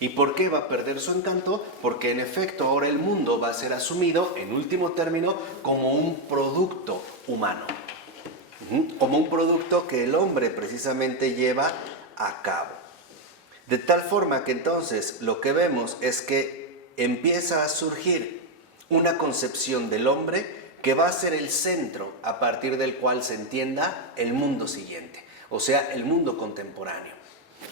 ¿Y por qué va a perder su encanto? Porque en efecto ahora el mundo va a ser asumido, en último término, como un producto humano. Como un producto que el hombre precisamente lleva a cabo. De tal forma que entonces lo que vemos es que empieza a surgir una concepción del hombre que va a ser el centro a partir del cual se entienda el mundo siguiente, o sea, el mundo contemporáneo.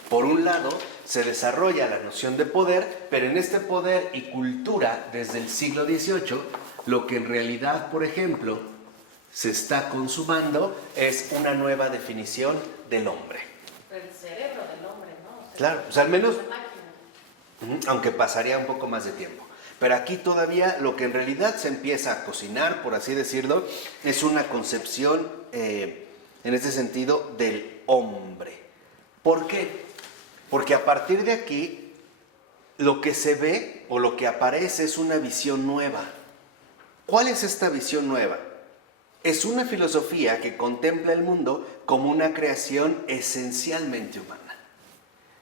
Por un lado, se desarrolla la noción de poder, pero en este poder y cultura desde el siglo XVIII, lo que en realidad, por ejemplo, se está consumando es una nueva definición del hombre. El cerebro del hombre, ¿no? O sea, Claro, o sea, al menos, máquina. aunque pasaría un poco más de tiempo. Pero aquí todavía lo que en realidad se empieza a cocinar, por así decirlo, es una concepción, en este sentido, del hombre. ¿Por qué? Porque a partir de aquí, lo que se ve o lo que aparece es una visión nueva. ¿Cuál es esta visión nueva? Es una filosofía que contempla el mundo como una creación esencialmente humana.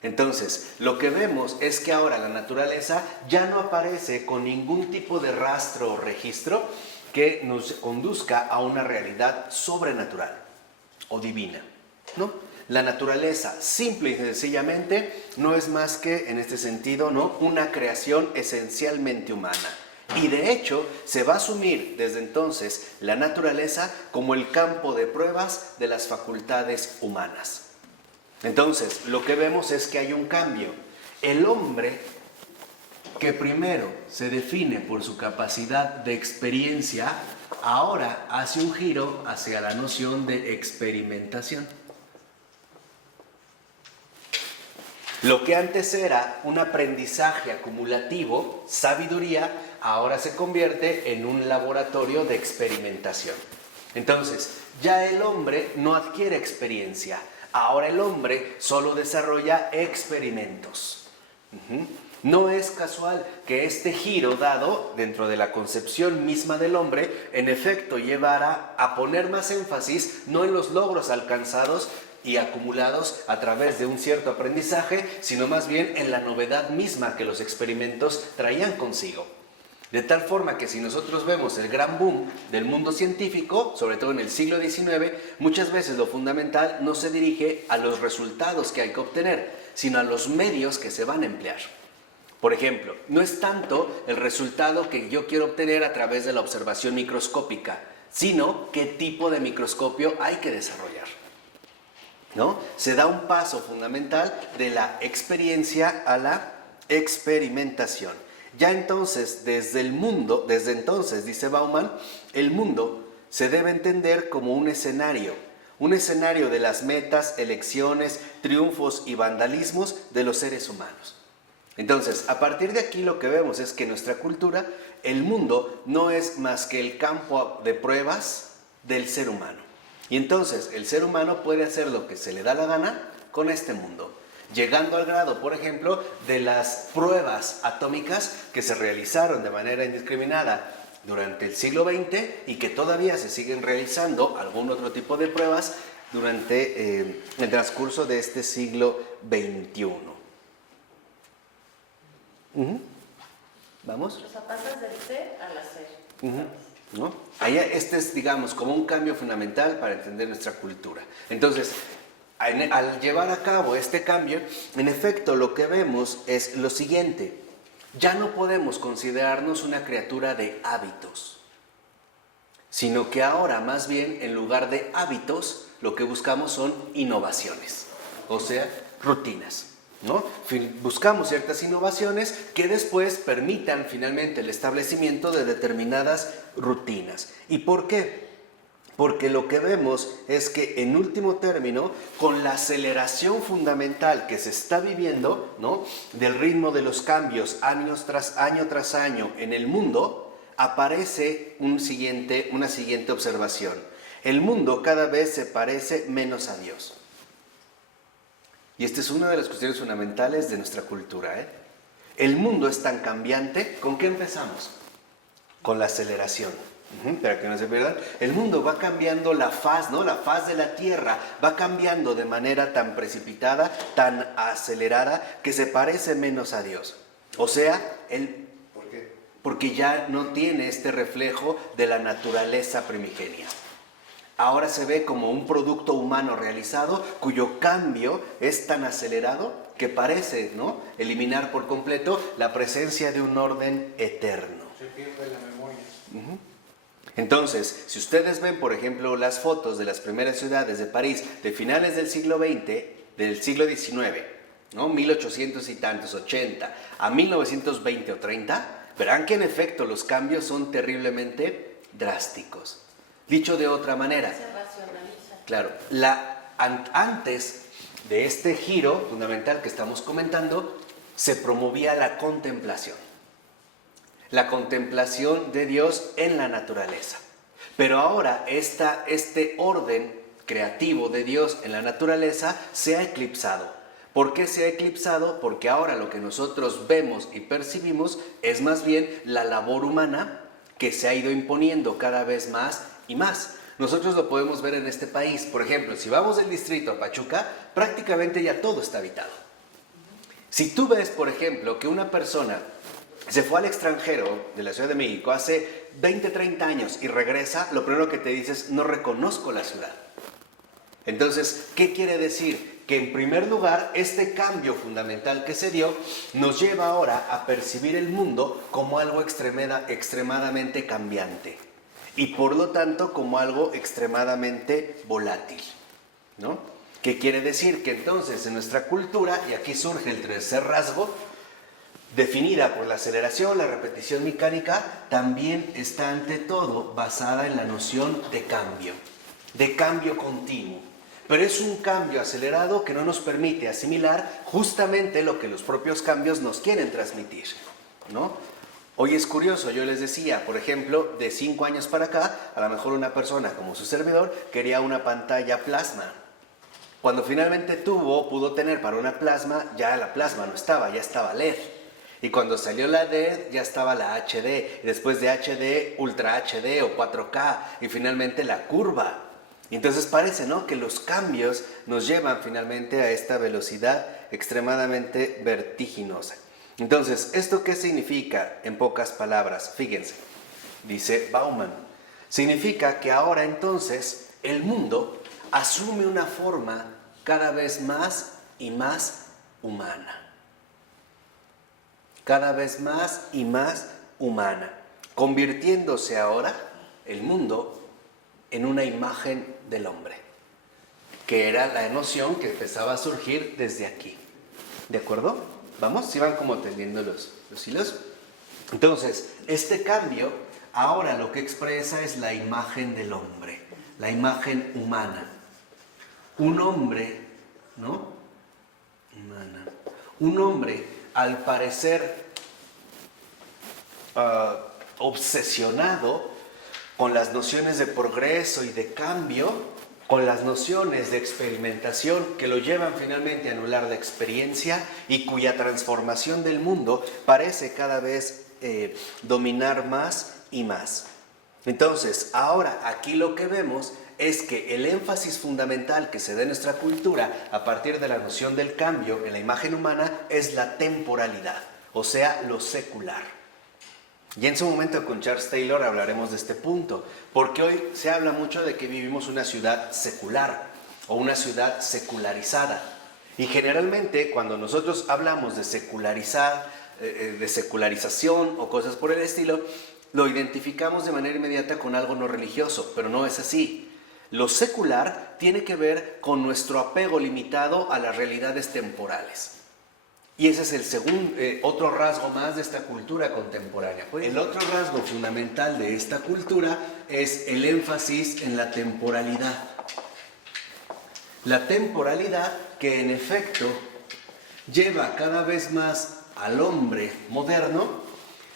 Entonces, lo que vemos es que ahora la naturaleza ya no aparece con ningún tipo de rastro o registro que nos conduzca a una realidad sobrenatural o divina, ¿no? La naturaleza, simple y sencillamente, no es más que, en este sentido, ¿no?, una creación esencialmente humana. Y de hecho, se va a asumir desde entonces la naturaleza como el campo de pruebas de las facultades humanas. Entonces, lo que vemos es que hay un cambio. El hombre, que primero se define por su capacidad de experiencia, ahora hace un giro hacia la noción de experimentación. Lo que antes era un aprendizaje acumulativo, sabiduría, ahora se convierte en un laboratorio de experimentación. Entonces, ya el hombre no adquiere experiencia, ahora el hombre solo desarrolla experimentos. No es casual que este giro dado dentro de la concepción misma del hombre, en efecto llevara a poner más énfasis no en los logros alcanzados y acumulados a través de un cierto aprendizaje, sino más bien en la novedad misma que los experimentos traían consigo. De tal forma que si nosotros vemos el gran boom del mundo científico, sobre todo en el siglo XIX, muchas veces lo fundamental no se dirige a los resultados que hay que obtener, sino a los medios que se van a emplear. Por ejemplo, no es tanto el resultado que yo quiero obtener a través de la observación microscópica, sino qué tipo de microscopio hay que desarrollar. ¿no? Se da un paso fundamental de la experiencia a la experimentación. Ya entonces, desde entonces, dice Bauman, el mundo se debe entender como un escenario de las metas, elecciones, triunfos y vandalismos de los seres humanos. Entonces, a partir de aquí lo que vemos es que en nuestra cultura, el mundo no es más que el campo de pruebas del ser humano. Y entonces, el ser humano puede hacer lo que se le da la gana con este mundo, llegando al grado, por ejemplo, de las pruebas atómicas que se realizaron de manera indiscriminada durante el siglo XX y que todavía se siguen realizando algún otro tipo de pruebas durante el transcurso de este siglo XXI. ¿Vamos? O sea, pasas del ser al hacer. ¿No? Este es, digamos, como un cambio fundamental para entender nuestra cultura. Entonces, al llevar a cabo este cambio, en efecto, lo que vemos es lo siguiente. Ya no podemos considerarnos una criatura de hábitos, sino que ahora, más bien, en lugar de hábitos, lo que buscamos son innovaciones, o sea, rutinas, ¿no? Buscamos ciertas innovaciones que después permitan finalmente el establecimiento de determinadas rutinas. ¿Y por qué? Porque lo que vemos es que en último término, con la aceleración fundamental que se está viviendo, ¿no?, del ritmo de los cambios año tras año en el mundo, aparece una siguiente observación. El mundo cada vez se parece menos a Dios. Y esta es una de las cuestiones fundamentales de nuestra cultura, ¿eh? El mundo es tan cambiante. ¿Con qué empezamos? Con la aceleración. Para que no se pierdan, el mundo va cambiando la faz, ¿no? La faz de la Tierra va cambiando de manera tan precipitada, tan acelerada, que se parece menos a Dios. O sea, ¿Por qué? porque ya no tiene este reflejo de la naturaleza primigenia. Ahora se ve como un producto humano realizado cuyo cambio es tan acelerado que parece, ¿no?, eliminar por completo la presencia de un orden eterno. Se pierde la memoria. Entonces, si ustedes ven, por ejemplo, las fotos de las primeras ciudades de París de finales del siglo XX, del siglo XIX, ¿no?, 1800 y tantos, 80, a 1920 o 30, verán que en efecto los cambios son terriblemente drásticos. Dicho de otra manera, Se racionaliza. claro, antes de este giro fundamental que estamos comentando, se promovía la contemplación de Dios en la naturaleza. Pero ahora este orden creativo de Dios en la naturaleza se ha eclipsado. ¿Por qué se ha eclipsado? Porque ahora lo que nosotros vemos y percibimos es más bien la labor humana que se ha ido imponiendo cada vez más y más. Nosotros lo podemos ver en este país. Por ejemplo, si vamos del distrito a Pachuca, prácticamente ya todo está habitado. Si tú ves, por ejemplo, que una persona se fue al extranjero de la Ciudad de México hace 20, 30 años y regresa, lo primero que te dices, no reconozco la ciudad. Entonces, ¿qué quiere decir? Que en primer lugar, este cambio fundamental que se dio nos lleva ahora a percibir el mundo como algo extremadamente cambiante y por lo tanto como algo extremadamente volátil, ¿no? ¿Qué quiere decir? Que entonces en nuestra cultura, y aquí surge el tercer rasgo, definida por la aceleración, la repetición mecánica, también está ante todo basada en la noción de cambio continuo. Pero es un cambio acelerado que no nos permite asimilar justamente lo que los propios cambios nos quieren transmitir, ¿no? Hoy es curioso, yo les decía, por ejemplo, de 5 años para acá, a lo mejor una persona como su servidor quería una pantalla plasma. Cuando finalmente pudo tener para una plasma, ya la plasma no estaba, ya estaba LED. Y cuando salió la LED, ya estaba la HD, y después de HD, Ultra HD o 4K, y finalmente la curva. Y entonces parece, ¿no?, que los cambios nos llevan finalmente a esta velocidad extremadamente vertiginosa. Entonces, ¿esto qué significa en pocas palabras? Fíjense, dice Bauman, significa que ahora entonces el mundo asume una forma cada vez más y más humana. Cada vez más y más humana, convirtiéndose ahora el mundo en una imagen del hombre. que era la noción que empezaba a surgir desde aquí. ¿De acuerdo? ¿Vamos? ¿Sí van como teniendo los hilos? Entonces, este cambio ahora lo que expresa es la imagen del hombre, la imagen humana. Un hombre, ¿no? Humana. Un hombre, al parecer obsesionado con las nociones de progreso y de cambio, con las nociones de experimentación que lo llevan finalmente a anular la experiencia y cuya transformación del mundo parece cada vez dominar más y más. Entonces, ahora aquí lo que vemos es que el énfasis fundamental que se da en nuestra cultura a partir de la noción del cambio en la imagen humana es la temporalidad, o sea, lo secular. Y en su momento con Charles Taylor hablaremos de este punto, porque hoy se habla mucho de que vivimos una ciudad secular o una ciudad secularizada. Y generalmente cuando nosotros hablamos de secularizar, de secularización o cosas por el estilo, lo identificamos de manera inmediata con algo no religioso, pero no es así. Lo secular tiene que ver con nuestro apego limitado a las realidades temporales. Y ese es el segundo, otro rasgo más de esta cultura contemporánea. El otro rasgo fundamental de esta cultura es el énfasis en la temporalidad. La temporalidad que en efecto lleva cada vez más al hombre moderno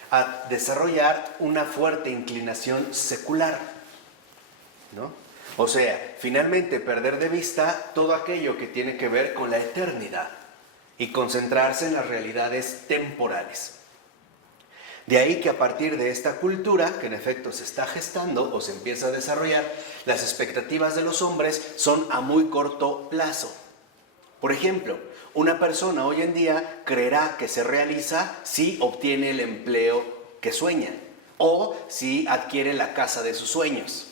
a desarrollar una fuerte inclinación secular, ¿no? O sea, finalmente perder de vista todo aquello que tiene que ver con la eternidad y concentrarse en las realidades temporales. De ahí que a partir de esta cultura, que en efecto se está gestando o se empieza a desarrollar, las expectativas de los hombres son a muy corto plazo. Por ejemplo, una persona hoy en día creerá que se realiza si obtiene el empleo que sueña, o si adquiere la casa de sus sueños,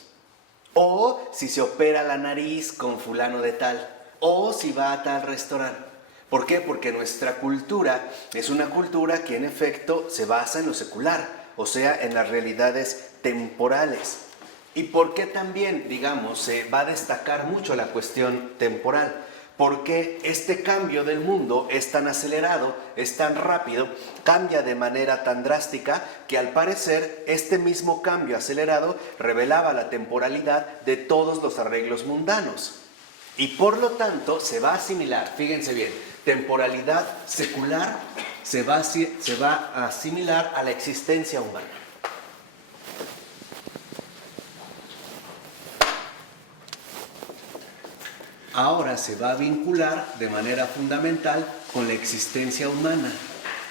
o si se opera la nariz con fulano de tal, o si va a tal restaurante. ¿Por qué? Porque nuestra cultura es una cultura que en efecto se basa en lo secular, o sea, en las realidades temporales. ¿Y por qué también, digamos, se va a destacar mucho la cuestión temporal? Porque este cambio del mundo es tan acelerado, es tan rápido, cambia de manera tan drástica que al parecer este mismo cambio acelerado revelaba la temporalidad de todos los arreglos mundanos. Y por lo tanto se va a asimilar, fíjense bien, temporalidad secular se va a asimilar a la existencia humana. Ahora se va a vincular de manera fundamental con la existencia humana.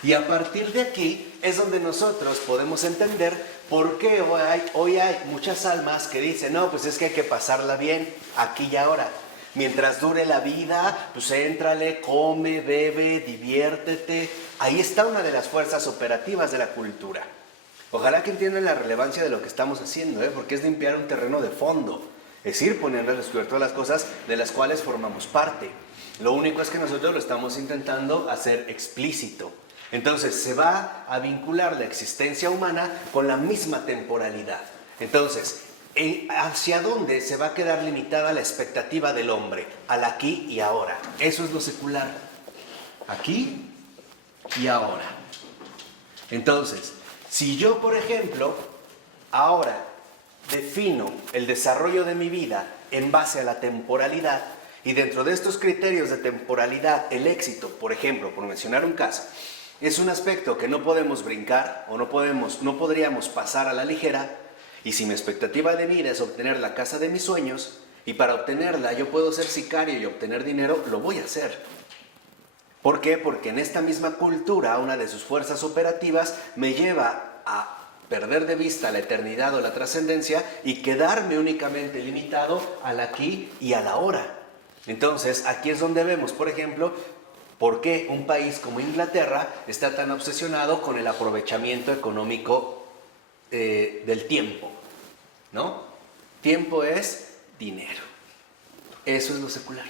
Y a partir de aquí es donde nosotros podemos entender por qué hoy hay muchas almas que dicen, no, pues es que hay que pasarla bien aquí y ahora. Mientras dure la vida, pues éntrale, come, bebe, diviértete. Ahí está una de las fuerzas operativas de la cultura. Ojalá que entiendan la relevancia de lo que estamos haciendo, porque es limpiar un terreno de fondo. Es ir poniendo al descubierto las cosas de las cuales formamos parte. Lo único es que nosotros lo estamos intentando hacer explícito. Entonces se va a vincular la existencia humana con la misma temporalidad. Entonces, ¿hacia dónde se va a quedar limitada la expectativa del hombre? Al aquí y ahora. Eso es lo secular. Aquí y ahora. Entonces, si yo, por ejemplo, ahora defino el desarrollo de mi vida en base a la temporalidad, y dentro de estos criterios de temporalidad, el éxito, por ejemplo, por mencionar un caso, es un aspecto que no podemos brincar o no podríamos pasar a la ligera. Y si mi expectativa de vida es obtener la casa de mis sueños, y para obtenerla yo puedo ser sicario y obtener dinero, lo voy a hacer. ¿Por qué? Porque en esta misma cultura, una de sus fuerzas operativas me lleva a perder de vista la eternidad o la trascendencia y quedarme únicamente limitado al aquí y a la ahora. Entonces, aquí es donde vemos, por ejemplo, por qué un país como Inglaterra está tan obsesionado con el aprovechamiento económico del tiempo, ¿no? Tiempo es dinero. Eso es lo secular.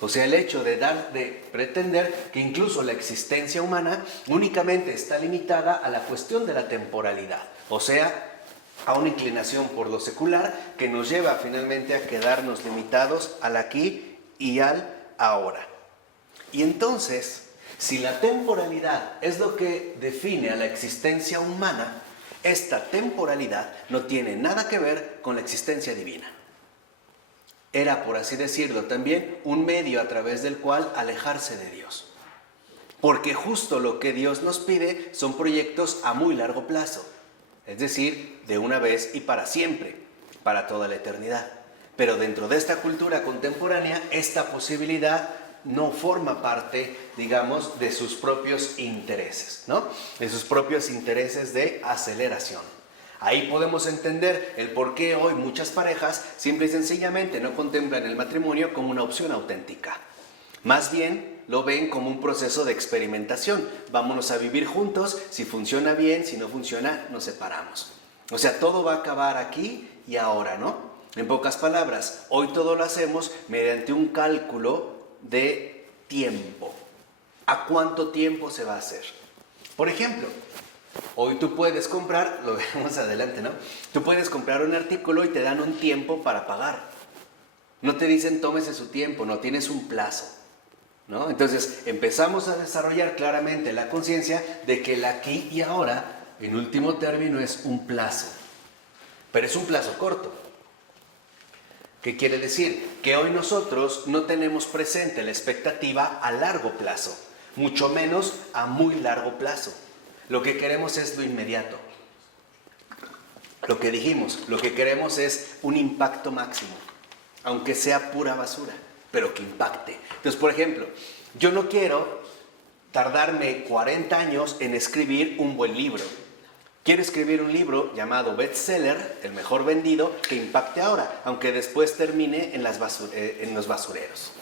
O sea, el hecho de pretender que incluso la existencia humana únicamente está limitada a la cuestión de la temporalidad. O sea, a una inclinación por lo secular que nos lleva finalmente a quedarnos limitados al aquí y al ahora. Y entonces, si la temporalidad es lo que define a la existencia humana, esta temporalidad no tiene nada que ver con la existencia divina. Era, por así decirlo, también un medio a través del cual alejarse de Dios. Porque justo lo que Dios nos pide son proyectos a muy largo plazo. Es decir, de una vez y para siempre, para toda la eternidad. Pero dentro de esta cultura contemporánea, esta posibilidad no forma parte, digamos, de sus propios intereses, ¿no? De sus propios intereses de aceleración. Ahí podemos entender el por qué hoy muchas parejas simple y sencillamente no contemplan el matrimonio como una opción auténtica. Más bien lo ven como un proceso de experimentación. Vámonos a vivir juntos, si funciona bien, si no funciona, nos separamos. O sea, todo va a acabar aquí y ahora, ¿no? En pocas palabras, hoy todo lo hacemos mediante un cálculo de tiempo. ¿A cuánto tiempo se va a hacer? Por ejemplo, hoy tú puedes comprar, lo veremos adelante, ¿no? Tú puedes comprar un artículo y te dan un tiempo para pagar. No te dicen tómese su tiempo, no, tienes un plazo, ¿no? Entonces empezamos a desarrollar claramente la conciencia de que el aquí y ahora, en último término, es un plazo. Pero es un plazo corto. ¿Qué quiere decir? Que hoy nosotros no tenemos presente la expectativa a largo plazo, mucho menos a muy largo plazo. Lo que queremos es lo inmediato. Lo que dijimos, lo que queremos es un impacto máximo, aunque sea pura basura, pero que impacte. Entonces, por ejemplo, yo no quiero tardarme 40 años en escribir un buen libro. Quiero escribir un libro llamado bestseller, el mejor vendido, que impacte ahora, aunque después termine en los basureros.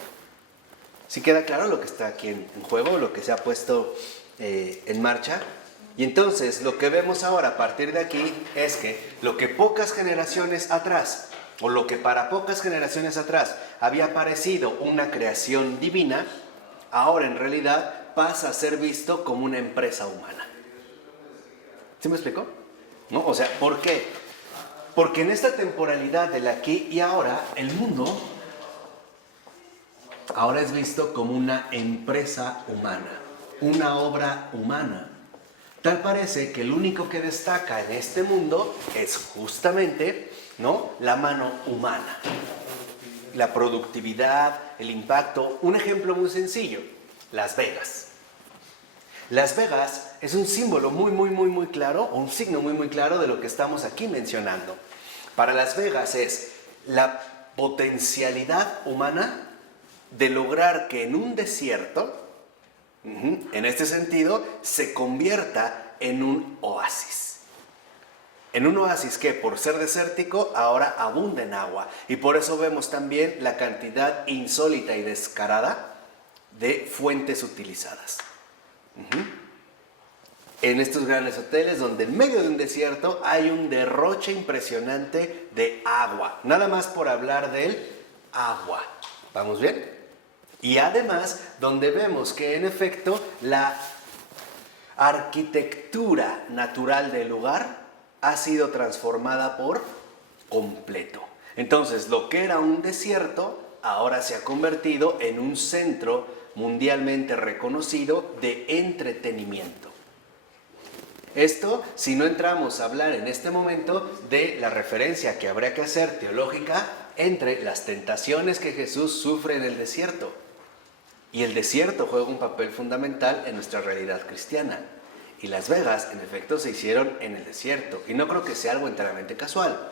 ¿Sí queda claro lo que está aquí en juego, lo que se ha puesto en marcha? Y entonces lo que vemos ahora a partir de aquí es que lo que pocas generaciones atrás, o lo que para pocas generaciones atrás había parecido una creación divina, ahora en realidad pasa a ser visto como una empresa humana. ¿Sí me explico? ¿No? O sea, ¿por qué? Porque en esta temporalidad del aquí y ahora, el mundo ahora es visto como una empresa humana, una obra humana. Tal parece que el único que destaca en este mundo es justamente, ¿no?, la mano humana. La productividad, el impacto. Un ejemplo muy sencillo, Las Vegas. Las Vegas es un símbolo muy claro, o un signo muy claro de lo que estamos aquí mencionando. Para Las Vegas es la potencialidad humana de lograr que en un desierto, en este sentido, se convierta en un oasis. En un oasis que, por ser desértico, ahora abunda en agua. Y por eso vemos también la cantidad insólita y descarada de fuentes utilizadas. En estos grandes hoteles donde en medio de un desierto hay un derroche impresionante de agua. Nada más por hablar del agua. ¿Vamos bien? Y además donde vemos que en efecto la arquitectura natural del lugar ha sido transformada por completo. Entonces lo que era un desierto ahora se ha convertido en un centro mundialmente reconocido de entretenimiento. Esto si no entramos a hablar en este momento de la referencia que habría que hacer teológica entre las tentaciones que Jesús sufre en el desierto. Y el desierto juega un papel fundamental en nuestra realidad cristiana. Y Las Vegas, en efecto, se hicieron en el desierto. Y no creo que sea algo enteramente casual.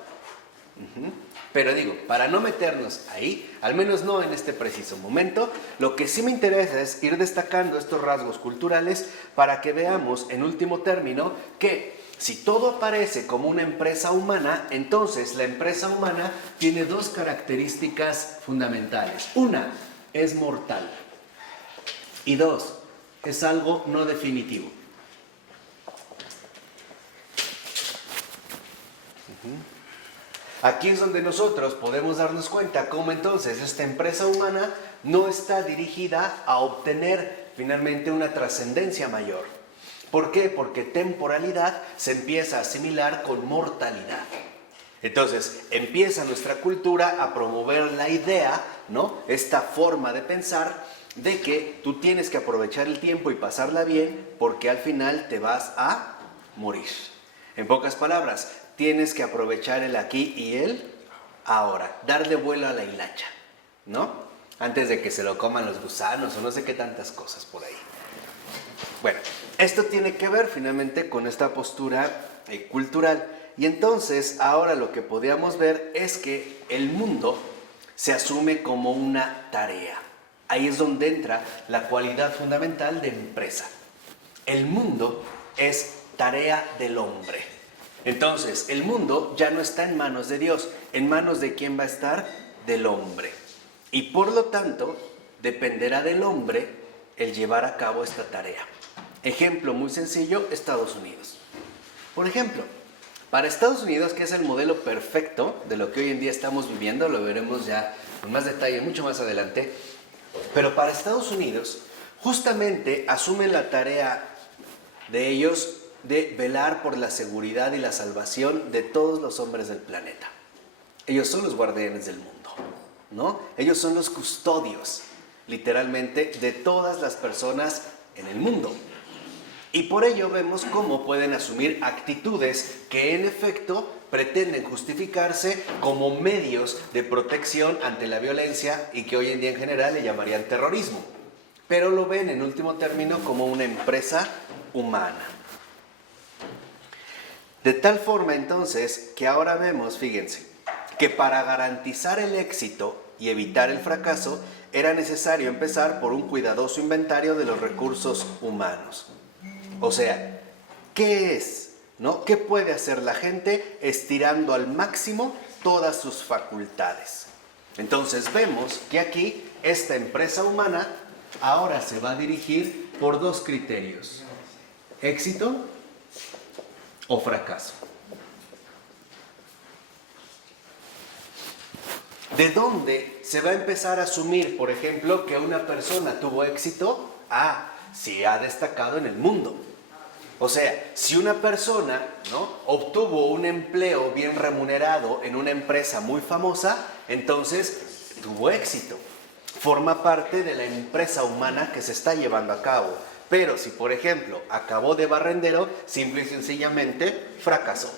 Pero digo, para no meternos ahí, al menos no en este preciso momento, lo que sí me interesa es ir destacando estos rasgos culturales para que veamos, en último término, que si todo aparece como una empresa humana, entonces la empresa humana tiene dos características fundamentales. Una, es mortal. Y dos, es algo no definitivo. Aquí es donde nosotros podemos darnos cuenta cómo entonces esta empresa humana no está dirigida a obtener finalmente una trascendencia mayor. ¿Por qué? Porque temporalidad se empieza a asimilar con mortalidad. Entonces, empieza nuestra cultura a promover la idea, ¿no? Esta forma de pensar de que tú tienes que aprovechar el tiempo y pasarla bien porque al final te vas a morir. En pocas palabras, tienes que aprovechar el aquí y el ahora, darle vuelo a la hilacha, ¿no? Antes de que se lo coman los gusanos o no sé qué tantas cosas por ahí. Bueno, esto tiene que ver finalmente con esta postura cultural. Y entonces ahora lo que podríamos ver es que el mundo se asume como una tarea. Ahí es donde entra la cualidad fundamental de empresa. El mundo es tarea del hombre. Entonces, el mundo ya no está en manos de Dios. ¿En manos de quién va a estar? Del hombre. Y por lo tanto, dependerá del hombre el llevar a cabo esta tarea. Ejemplo muy sencillo, Estados Unidos. Por ejemplo, para Estados Unidos, que es el modelo perfecto de lo que hoy en día estamos viviendo, lo veremos ya con más detalle mucho más adelante, pero para Estados Unidos, justamente asumen la tarea de ellos de velar por la seguridad y la salvación de todos los hombres del planeta. Ellos son los guardianes del mundo, ¿no? Ellos son los custodios, literalmente, de todas las personas en el mundo. Y por ello vemos cómo pueden asumir actitudes que en efecto pretenden justificarse como medios de protección ante la violencia y que hoy en día en general le llamarían terrorismo. Pero lo ven en último término como una empresa humana. De tal forma entonces que ahora vemos, fíjense, que para garantizar el éxito y evitar el fracaso era necesario empezar por un cuidadoso inventario de los recursos humanos. O sea, ¿qué es? ¿No? ¿Qué puede hacer la gente estirando al máximo todas sus facultades? Entonces vemos que aquí esta empresa humana ahora se va a dirigir por dos criterios: éxito o fracaso. ¿De dónde se va a empezar a asumir, por ejemplo, que una persona tuvo éxito? Si ha destacado en el mundo. O sea, si una persona, ¿no?, obtuvo un empleo bien remunerado en una empresa muy famosa, entonces tuvo éxito. Forma parte de la empresa humana que se está llevando a cabo. Pero si, por ejemplo, acabó de barrendero, simple y sencillamente fracasó.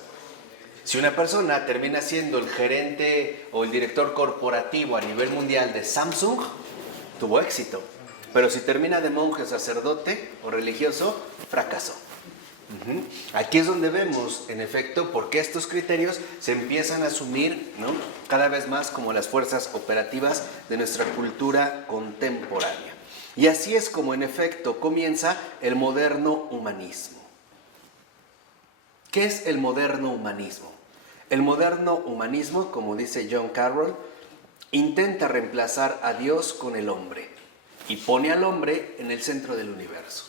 Si una persona termina siendo el gerente o el director corporativo a nivel mundial de Samsung, tuvo éxito. Pero si termina de monje, sacerdote o religioso, fracasó. Aquí es donde vemos, en efecto, por qué estos criterios se empiezan a asumir, ¿no?, cada vez más como las fuerzas operativas de nuestra cultura contemporánea. Y así es como, en efecto, comienza el moderno humanismo. ¿Qué es el moderno humanismo? El moderno humanismo, como dice John Carroll, intenta reemplazar a Dios con el hombre y pone al hombre en el centro del universo.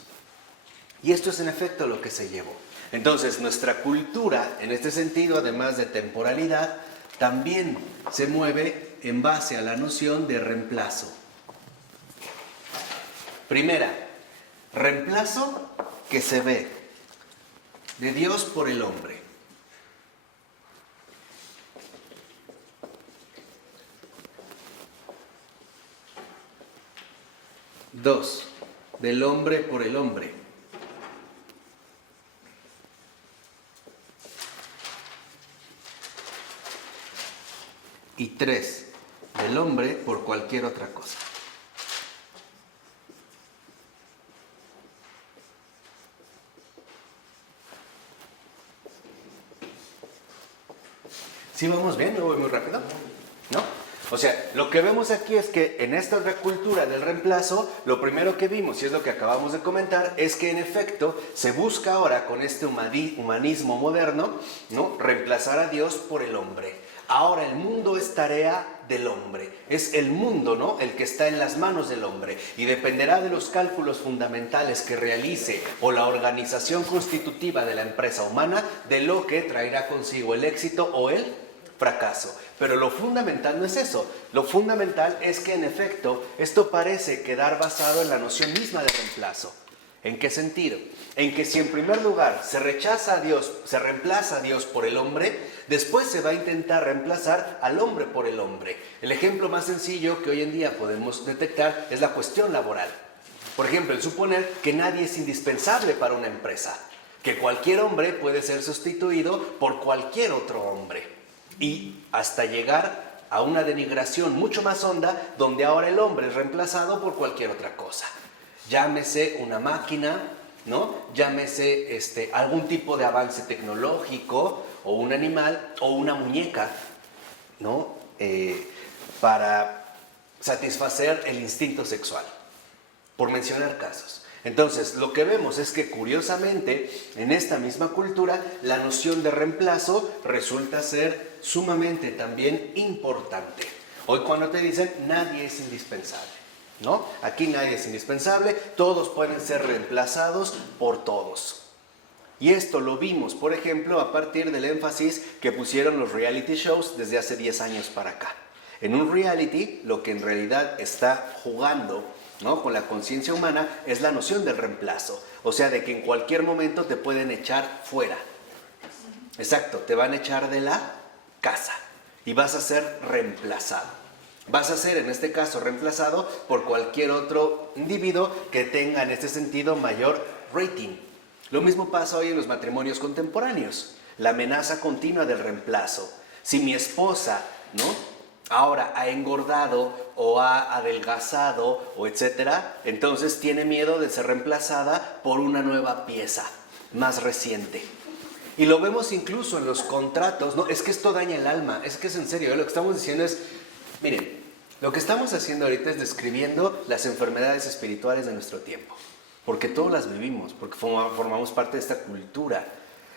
Y esto es en efecto lo que se llevó. Entonces, nuestra cultura, en este sentido, además de temporalidad, también se mueve en base a la noción de reemplazo. Primera, reemplazo que se ve de Dios por el hombre. Dos, del hombre por el hombre. Y tres, del hombre por cualquier otra cosa. ¿Sí vamos bien? ¿No voy muy rápido? ¿No? O sea, lo que vemos aquí es que en esta otra cultura del reemplazo, lo primero que vimos, y es lo que acabamos de comentar, es que en efecto se busca ahora con este humanismo moderno, ¿no?, reemplazar a Dios por el hombre. Ahora el mundo es tarea del hombre, es el mundo, ¿no?, el que está en las manos del hombre, y dependerá de los cálculos fundamentales que realice o la organización constitutiva de la empresa humana de lo que traerá consigo el éxito o el fracaso. Pero lo fundamental no es eso, lo fundamental es que en efecto esto parece quedar basado en la noción misma de reemplazo. ¿En qué sentido? En que si en primer lugar se rechaza a Dios, se reemplaza a Dios por el hombre, después se va a intentar reemplazar al hombre por el hombre. El ejemplo más sencillo que hoy en día podemos detectar es la cuestión laboral. Por ejemplo, el suponer que nadie es indispensable para una empresa, que cualquier hombre puede ser sustituido por cualquier otro hombre, y hasta llegar a una denigración mucho más honda, donde ahora el hombre es reemplazado por cualquier otra cosa. Llámese una máquina, ¿no? Llámese algún tipo de avance tecnológico, o un animal, o una muñeca, ¿no? Para satisfacer el instinto sexual, por mencionar casos. Entonces, lo que vemos es que curiosamente, en esta misma cultura, la noción de reemplazo resulta ser sumamente también importante. Hoy cuando te dicen, nadie es indispensable, ¿no? Aquí nadie es indispensable, todos pueden ser reemplazados por todos. Y esto lo vimos, por ejemplo, a partir del énfasis que pusieron los reality shows desde hace 10 años para acá. En un reality, lo que en realidad está jugando, ¿no?, con la conciencia humana, es la noción del reemplazo. O sea, de que en cualquier momento te pueden echar fuera. Exacto, te van a echar de la casa y vas a ser reemplazado. Vas a ser, en este caso, reemplazado por cualquier otro individuo que tenga, en este sentido, mayor rating. Lo mismo pasa hoy en los matrimonios contemporáneos. La amenaza continua del reemplazo. Si mi esposa, ¿no?, ahora ha engordado o ha adelgazado o etcétera, entonces tiene miedo de ser reemplazada por una nueva pieza más reciente. Y lo vemos incluso en los contratos. No, es que esto daña el alma, es que es en serio, ¿eh? Lo que estamos diciendo es, miren, lo que estamos haciendo ahorita es describiendo las enfermedades espirituales de nuestro tiempo, porque todos las vivimos, porque formamos parte de esta cultura,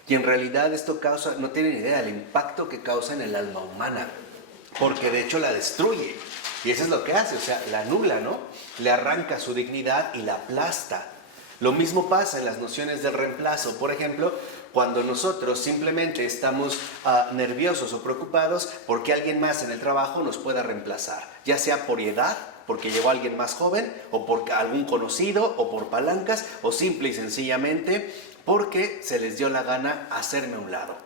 y en realidad esto causa, no tienen idea, el impacto que causa en el alma humana, porque de hecho la destruye, y eso es lo que hace, o sea, la anula, ¿no? Le arranca su dignidad y la aplasta. Lo mismo pasa en las nociones del reemplazo. Por ejemplo, cuando nosotros simplemente estamos nerviosos o preocupados porque alguien más en el trabajo nos pueda reemplazar, ya sea por edad, porque llegó alguien más joven, o por algún conocido, o por palancas, o simple y sencillamente porque se les dio la gana hacerme a un lado,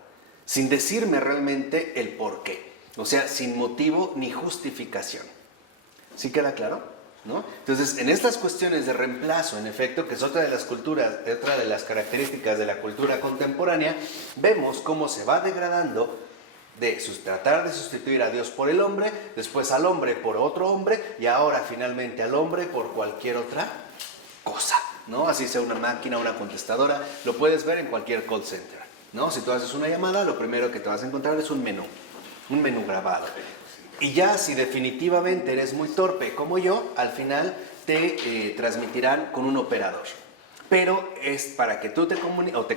sin decirme realmente el por qué. O sea, sin motivo ni justificación. ¿Sí queda claro? ¿No? Entonces, en estas cuestiones de reemplazo, en efecto, que es otra de las culturas, otra de las características de la cultura contemporánea, vemos cómo se va degradando de tratar de sustituir a Dios por el hombre, después al hombre por otro hombre, y ahora finalmente al hombre por cualquier otra cosa, ¿no? Así sea una máquina, una contestadora, lo puedes ver en cualquier call center, ¿no? Si tú haces una llamada, lo primero que te vas a encontrar es un menú grabado. Y ya si definitivamente eres muy torpe como yo, al final te transmitirán con un operador. Pero es para que tú te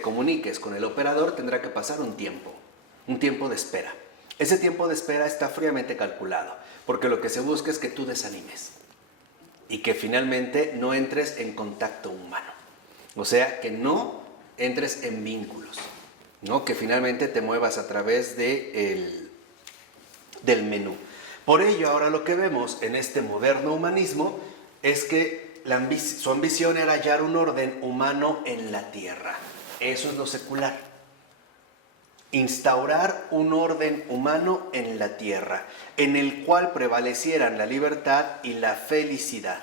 comuniques con el operador, tendrá que pasar un tiempo de espera. Ese tiempo de espera está fríamente calculado, porque lo que se busca es que tú desanimes y que finalmente no entres en contacto humano. O sea, que no entres en vínculos, ¿no? Que finalmente te muevas a través del menú. Por ello, ahora lo que vemos en este moderno humanismo es que su ambición era hallar un orden humano en la tierra. Eso es lo secular. Instaurar un orden humano en la tierra, en el cual prevalecieran la libertad y la felicidad,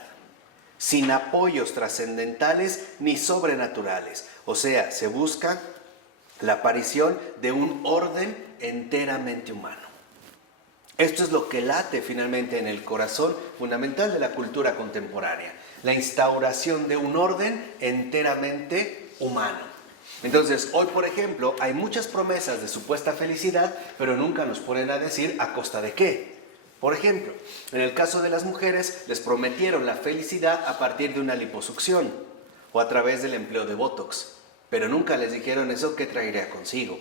sin apoyos trascendentales ni sobrenaturales. O sea, se busca la aparición de un orden enteramente humano. Esto es lo que late finalmente en el corazón fundamental de la cultura contemporánea, la instauración de un orden enteramente humano. Entonces, hoy, por ejemplo, hay muchas promesas de supuesta felicidad, pero nunca nos ponen a decir a costa de qué. Por ejemplo, en el caso de las mujeres, les prometieron la felicidad a partir de una liposucción o a través del empleo de Botox, pero nunca les dijeron eso qué traería consigo.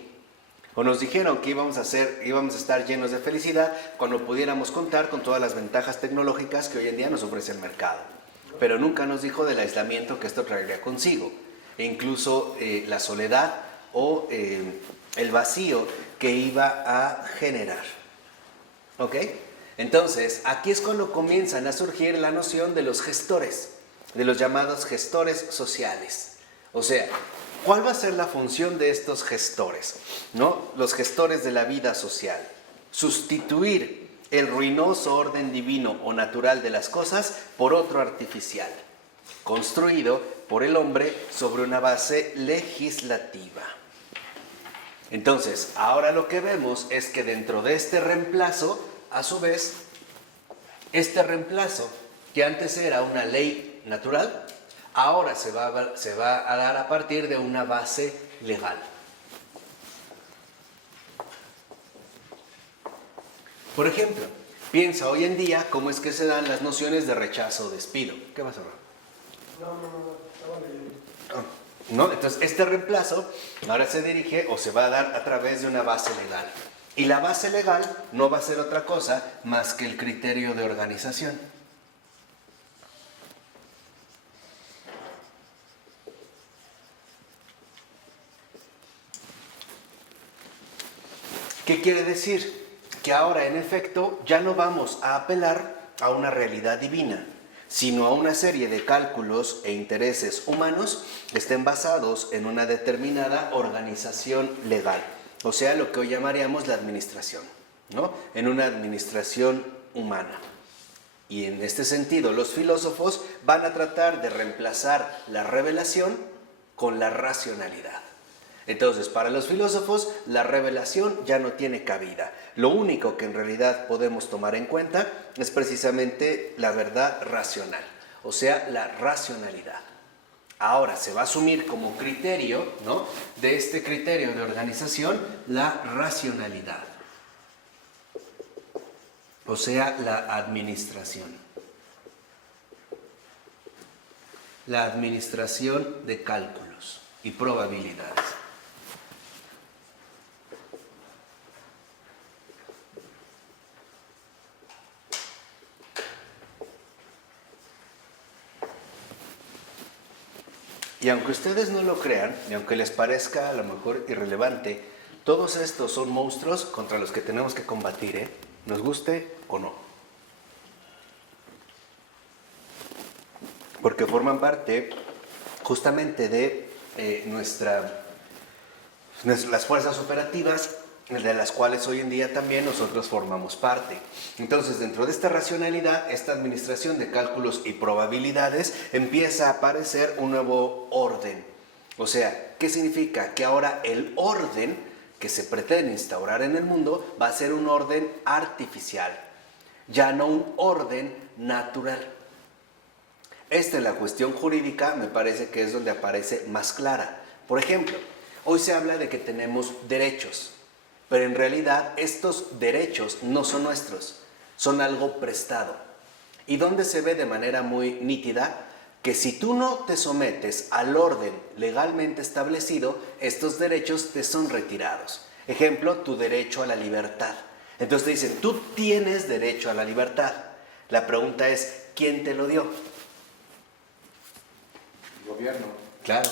O nos dijeron que íbamos a estar llenos de felicidad cuando pudiéramos contar con todas las ventajas tecnológicas que hoy en día nos ofrece el mercado. Pero nunca nos dijo del aislamiento que esto traería consigo, e incluso la soledad o el vacío que iba a generar. ¿Ok? Entonces, aquí es cuando comienzan a surgir la noción de los gestores, de los llamados gestores sociales. O sea, ¿cuál va a ser la función de estos gestores? ¿No? Los gestores de la vida social. Sustituir el ruinoso orden divino o natural de las cosas por otro artificial, construido por el hombre sobre una base legislativa. Entonces, ahora lo que vemos es que dentro de este reemplazo, a su vez, este reemplazo, que antes era una ley natural, ahora se va a dar a partir de una base legal. Por ejemplo, piensa hoy en día cómo es que se dan las nociones de rechazo o despido. ¿Qué vas a hablar? No, estaba leyendo. ¿No? Entonces, este reemplazo ahora se dirige o se va a dar a través de una base legal. Y la base legal no va a ser otra cosa más que el criterio de organización. ¿Qué quiere decir? Que ahora, en efecto, ya no vamos a apelar a una realidad divina, sino a una serie de cálculos e intereses humanos que estén basados en una determinada organización legal, o sea, lo que hoy llamaríamos la administración, ¿no? En una administración humana. Y en este sentido, los filósofos van a tratar de reemplazar la revelación con la racionalidad. Entonces, para los filósofos, la revelación ya no tiene cabida. Lo único que en realidad podemos tomar en cuenta es precisamente la verdad racional, o sea, la racionalidad. Ahora se va a asumir como criterio, ¿no?, de este criterio de organización, la racionalidad, o sea, la administración. La administración de cálculos y probabilidades. Y aunque ustedes no lo crean, y aunque les parezca a lo mejor irrelevante, todos estos son monstruos contra los que tenemos que combatir, nos guste o no. Porque forman parte justamente de las fuerzas operativas, de las cuales hoy en día también nosotros formamos parte. Entonces, dentro de esta racionalidad, esta administración de cálculos y probabilidades, empieza a aparecer un nuevo orden. O sea, ¿qué significa? Que ahora el orden que se pretende instaurar en el mundo va a ser un orden artificial, ya no un orden natural. Esta es la cuestión jurídica, me parece que es donde aparece más clara. Por ejemplo, hoy se habla de que tenemos derechos, pero en realidad estos derechos no son nuestros, son algo prestado. ¿Y dónde se ve de manera muy nítida? Que si tú no te sometes al orden legalmente establecido, estos derechos te son retirados. Ejemplo, tu derecho a la libertad. Entonces te dicen, tú tienes derecho a la libertad. La pregunta es, ¿quién te lo dio? El gobierno. Claro.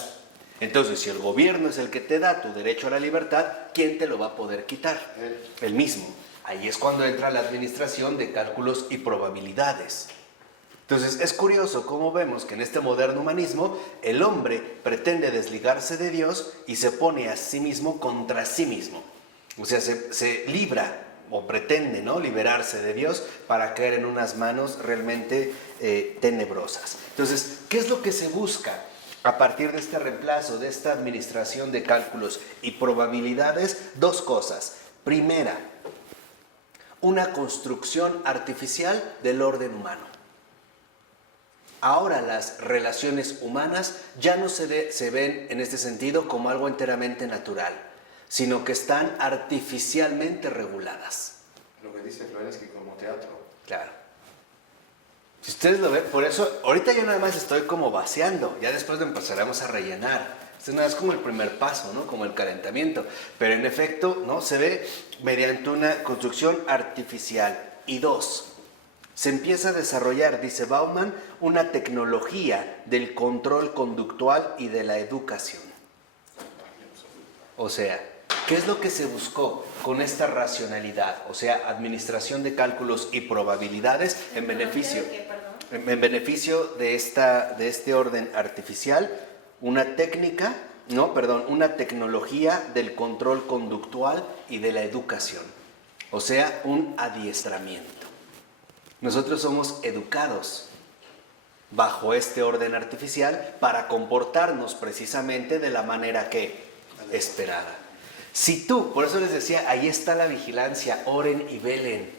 Entonces, si el gobierno es el que te da tu derecho a la libertad, ¿quién te lo va a poder quitar? El mismo. Ahí es cuando entra la administración de cálculos y probabilidades. Entonces, es curioso cómo vemos que en este moderno humanismo el hombre pretende desligarse de Dios y se pone a sí mismo contra sí mismo. O sea, se libra o pretende, ¿no?, liberarse de Dios para caer en unas manos realmente tenebrosas. Entonces, ¿qué es lo que se busca a partir de este reemplazo, de esta administración de cálculos y probabilidades? Dos cosas. Primera, una construcción artificial del orden humano. Ahora las relaciones humanas ya no se ven en este sentido como algo enteramente natural, sino que están artificialmente reguladas. Lo que dice Florensky como teatro. Claro. Si ustedes lo ven, por eso, ahorita yo nada más estoy como vaciando, ya después lo empezaremos a rellenar. Esto nada es como el primer paso, ¿no?, como el calentamiento. Pero en efecto, ¿no?, se ve mediante una construcción artificial. Y dos, se empieza a desarrollar, dice Bauman, una tecnología del control conductual y de la educación. O sea, ¿qué es lo que se buscó con esta racionalidad? O sea, administración de cálculos y probabilidades en beneficio de este orden artificial, una técnica, no, perdón, una tecnología del control conductual y de la educación. O sea, un adiestramiento. Nosotros somos educados bajo este orden artificial para comportarnos precisamente de la manera que esperada. Si tú, por eso les decía, ahí está la vigilancia, oren y velen,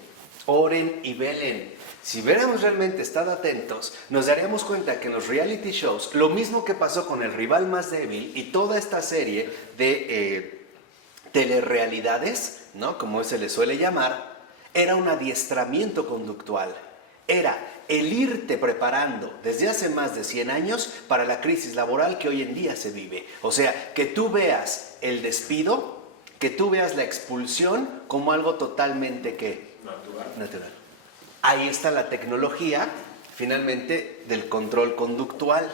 oren y velen. Si hubiéramos realmente estado atentos, nos daríamos cuenta que en los reality shows, lo mismo que pasó con El Rival Más Débil y toda esta serie de telerrealidades, ¿no?, como se le suele llamar, era un adiestramiento conductual. Era el irte preparando desde hace más de 100 años para la crisis laboral que hoy en día se vive. O sea, que tú veas el despido, que tú veas la expulsión como algo totalmente ¿qué? Natural. Ahí está la tecnología, finalmente, del control conductual.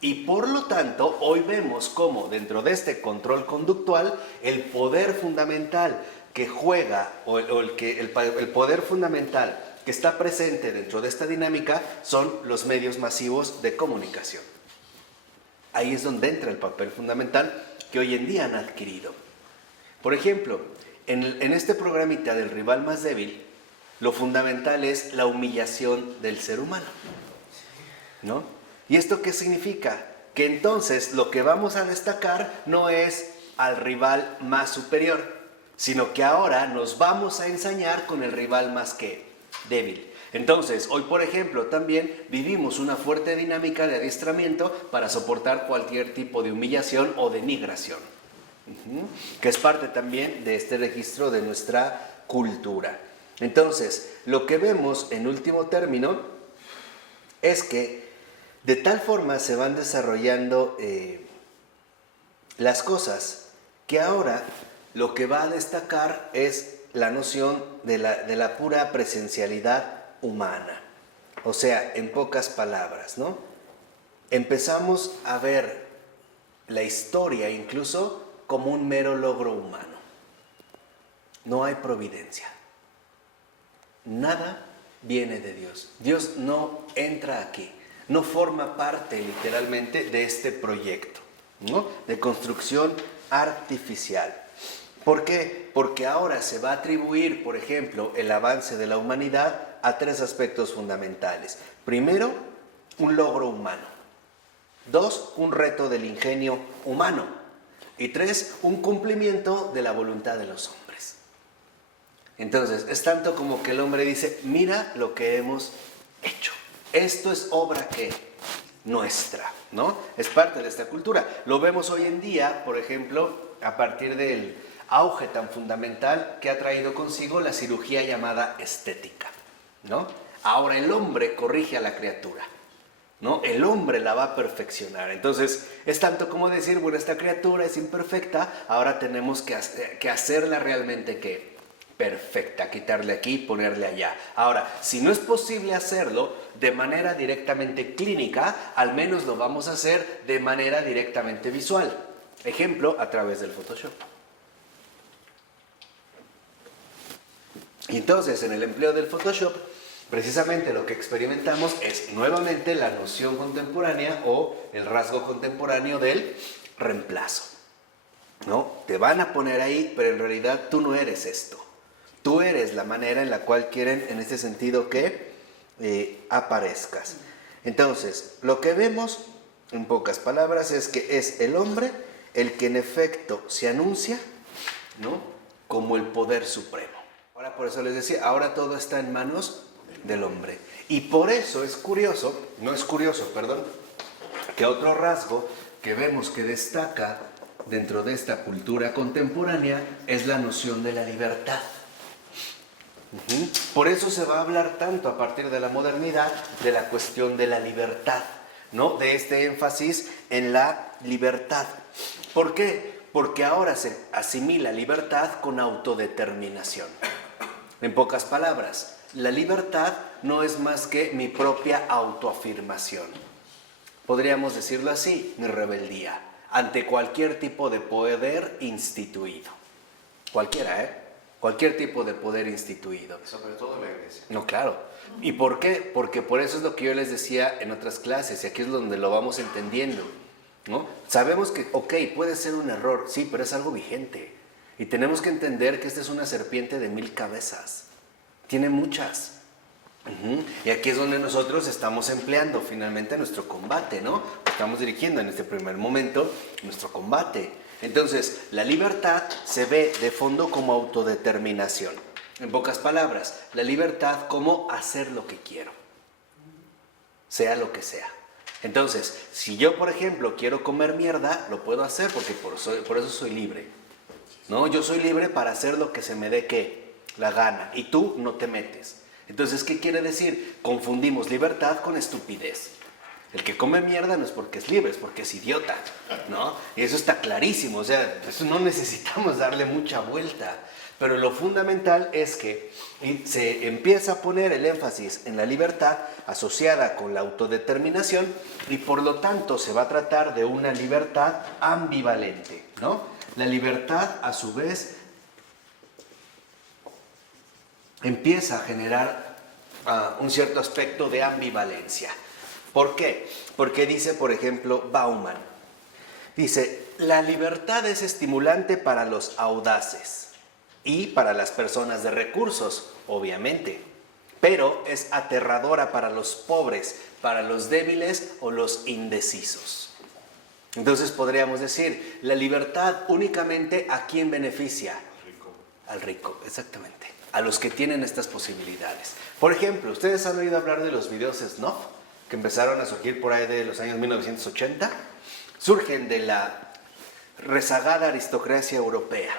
Y por lo tanto, hoy vemos cómo dentro de este control conductual, el poder fundamental que juega, el poder fundamental que está presente dentro de esta dinámica son los medios masivos de comunicación. Ahí es donde entra el papel fundamental que hoy en día han adquirido. Por ejemplo, en este programita del Rival Más Débil, lo fundamental es la humillación del ser humano, ¿no? ¿Y esto qué significa? Que entonces lo que vamos a destacar no es al rival más superior, sino que ahora nos vamos a ensañar con el rival más ¿qué? Débil. Entonces, hoy por ejemplo también vivimos una fuerte dinámica de adiestramiento para soportar cualquier tipo de humillación o denigración, que es parte también de este registro de nuestra cultura. Entonces, lo que vemos en último término es que de tal forma se van desarrollando las cosas que ahora lo que va a destacar es la noción de la pura presencialidad humana. O sea, en pocas palabras, ¿no? Empezamos a ver la historia incluso como un mero logro humano. No hay providencia. Nada viene de Dios. Dios no entra aquí. No forma parte literalmente de este proyecto, ¿no?, de construcción artificial. ¿Por qué? Porque ahora se va a atribuir, por ejemplo, el avance de la humanidad a 3 aspectos fundamentales. Primero, un logro humano. 2, un reto del ingenio humano. Y 3, un cumplimiento de la voluntad de los hombres. Entonces, es tanto como que el hombre dice, mira lo que hemos hecho. Esto es obra que nuestra, ¿no? Es parte de esta cultura. Lo vemos hoy en día, por ejemplo, a partir del auge tan fundamental que ha traído consigo la cirugía llamada estética, ¿no? Ahora el hombre corrige a la criatura, ¿no? El hombre la va a perfeccionar. Entonces, es tanto como decir, bueno, esta criatura es imperfecta, ahora tenemos que hacerla realmente ¿qué? Perfecta, quitarle aquí, ponerle allá. Ahora, si no es posible hacerlo de manera directamente clínica, al menos lo vamos a hacer de manera directamente visual. Ejemplo, a través del Photoshop. Y entonces, en el empleo del Photoshop, precisamente lo que experimentamos es nuevamente la noción contemporánea o el rasgo contemporáneo del reemplazo, ¿no? Te van a poner ahí, pero en realidad tú no eres esto. Tú eres la manera en la cual quieren, en este sentido, que aparezcas. Entonces, lo que vemos, en pocas palabras, es que es el hombre el que en efecto se anuncia, ¿no?, como el poder supremo. Ahora, por eso les decía, ahora todo está en manos del hombre. Y por eso es curioso, que otro rasgo que vemos que destaca dentro de esta cultura contemporánea es la noción de la libertad. Por eso se va a hablar tanto a partir de la modernidad de la cuestión de la libertad, ¿no?, de este énfasis en la libertad. ¿Por qué? Porque ahora se asimila libertad con autodeterminación. En pocas palabras, la libertad no es más que mi propia autoafirmación. Podríamos decirlo así, mi rebeldía ante cualquier tipo de poder instituido. Cualquiera, cualquier tipo de poder instituido. Sobre todo la iglesia. No, claro. ¿Y por qué? Porque por eso es lo que yo les decía en otras clases, y aquí es donde lo vamos entendiendo. ¿no? Sabemos que, ok, puede ser un error, sí, pero es algo vigente. Y tenemos que entender que esta es una serpiente de 1000 cabezas. Tiene muchas. Y aquí es donde nosotros estamos empleando finalmente nuestro combate, ¿no? Estamos dirigiendo en este primer momento nuestro combate. Entonces, la libertad se ve de fondo como autodeterminación. En pocas palabras, la libertad como hacer lo que quiero, sea lo que sea. Entonces, si yo, por ejemplo, quiero comer mierda, lo puedo hacer porque por eso soy libre. ¿No? Yo soy libre para hacer lo que se me dé ¿qué? La gana. Y tú no te metes. Entonces, ¿qué quiere decir? Confundimos libertad con estupidez. El que come mierda no es porque es libre, es porque es idiota, ¿no? Y eso está clarísimo, o sea, eso no necesitamos darle mucha vuelta. Pero lo fundamental es que se empieza a poner el énfasis en la libertad asociada con la autodeterminación y por lo tanto se va a tratar de una libertad ambivalente, ¿no? La libertad, a su vez, empieza a generar un cierto aspecto de ambivalencia. ¿Por qué? Porque dice, por ejemplo, Bauman, dice, la libertad es estimulante para los audaces y para las personas de recursos, obviamente, pero es aterradora para los pobres, para los débiles o los indecisos. Entonces podríamos decir, la libertad únicamente ¿a quién beneficia? Al rico, exactamente. A los que tienen estas posibilidades. Por ejemplo, ¿ustedes han oído hablar de los videos snuff? Que empezaron a surgir por ahí de los años 1980. Surgen de la rezagada aristocracia europea,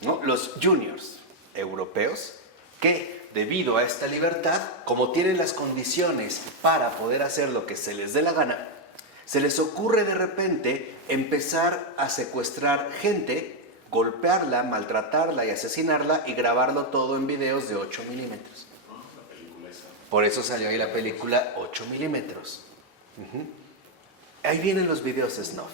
¿no? Los juniors europeos que debido a esta libertad, como tienen las condiciones para poder hacer lo que se les dé la gana, se les ocurre de repente empezar a secuestrar gente, golpearla, maltratarla y asesinarla y grabarlo todo en videos de 8 milímetros. Por eso salió ahí la película 8 milímetros. Ahí vienen los videos snuff.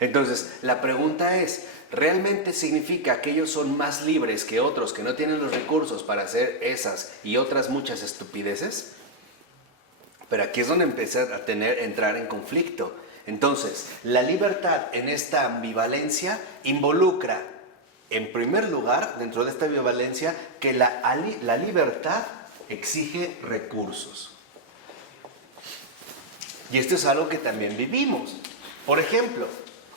Entonces, la pregunta es, ¿realmente significa que ellos son más libres que otros que no tienen los recursos para hacer esas y otras muchas estupideces? Pero aquí es donde empieza a entrar en conflicto. Entonces, la libertad en esta ambivalencia involucra, en primer lugar, dentro de esta ambivalencia, que la libertad exige recursos. Y esto es algo que también vivimos. Por ejemplo,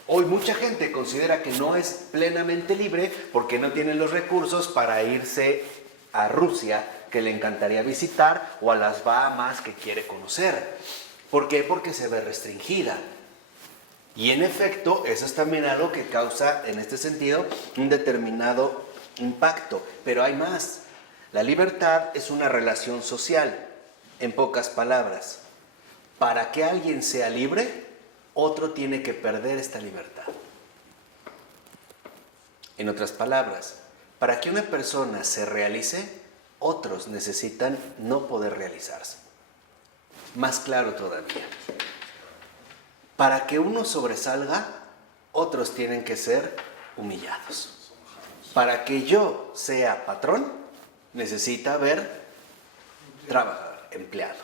hoy mucha gente considera que no es plenamente libre porque no tiene los recursos para irse a Rusia, que le encantaría visitar, o a las Bahamas que quiere conocer. ¿Por qué? Porque se ve restringida. Y en efecto, eso es también algo que causa, en este sentido, un determinado impacto. Pero hay más. La libertad es una relación social, en pocas palabras. Para que alguien sea libre, otro tiene que perder esta libertad. En otras palabras, para que una persona se realice, otros necesitan no poder realizarse. Más claro todavía. Para que uno sobresalga, otros tienen que ser humillados. Para que yo sea patrón, necesita haber trabajador, empleado.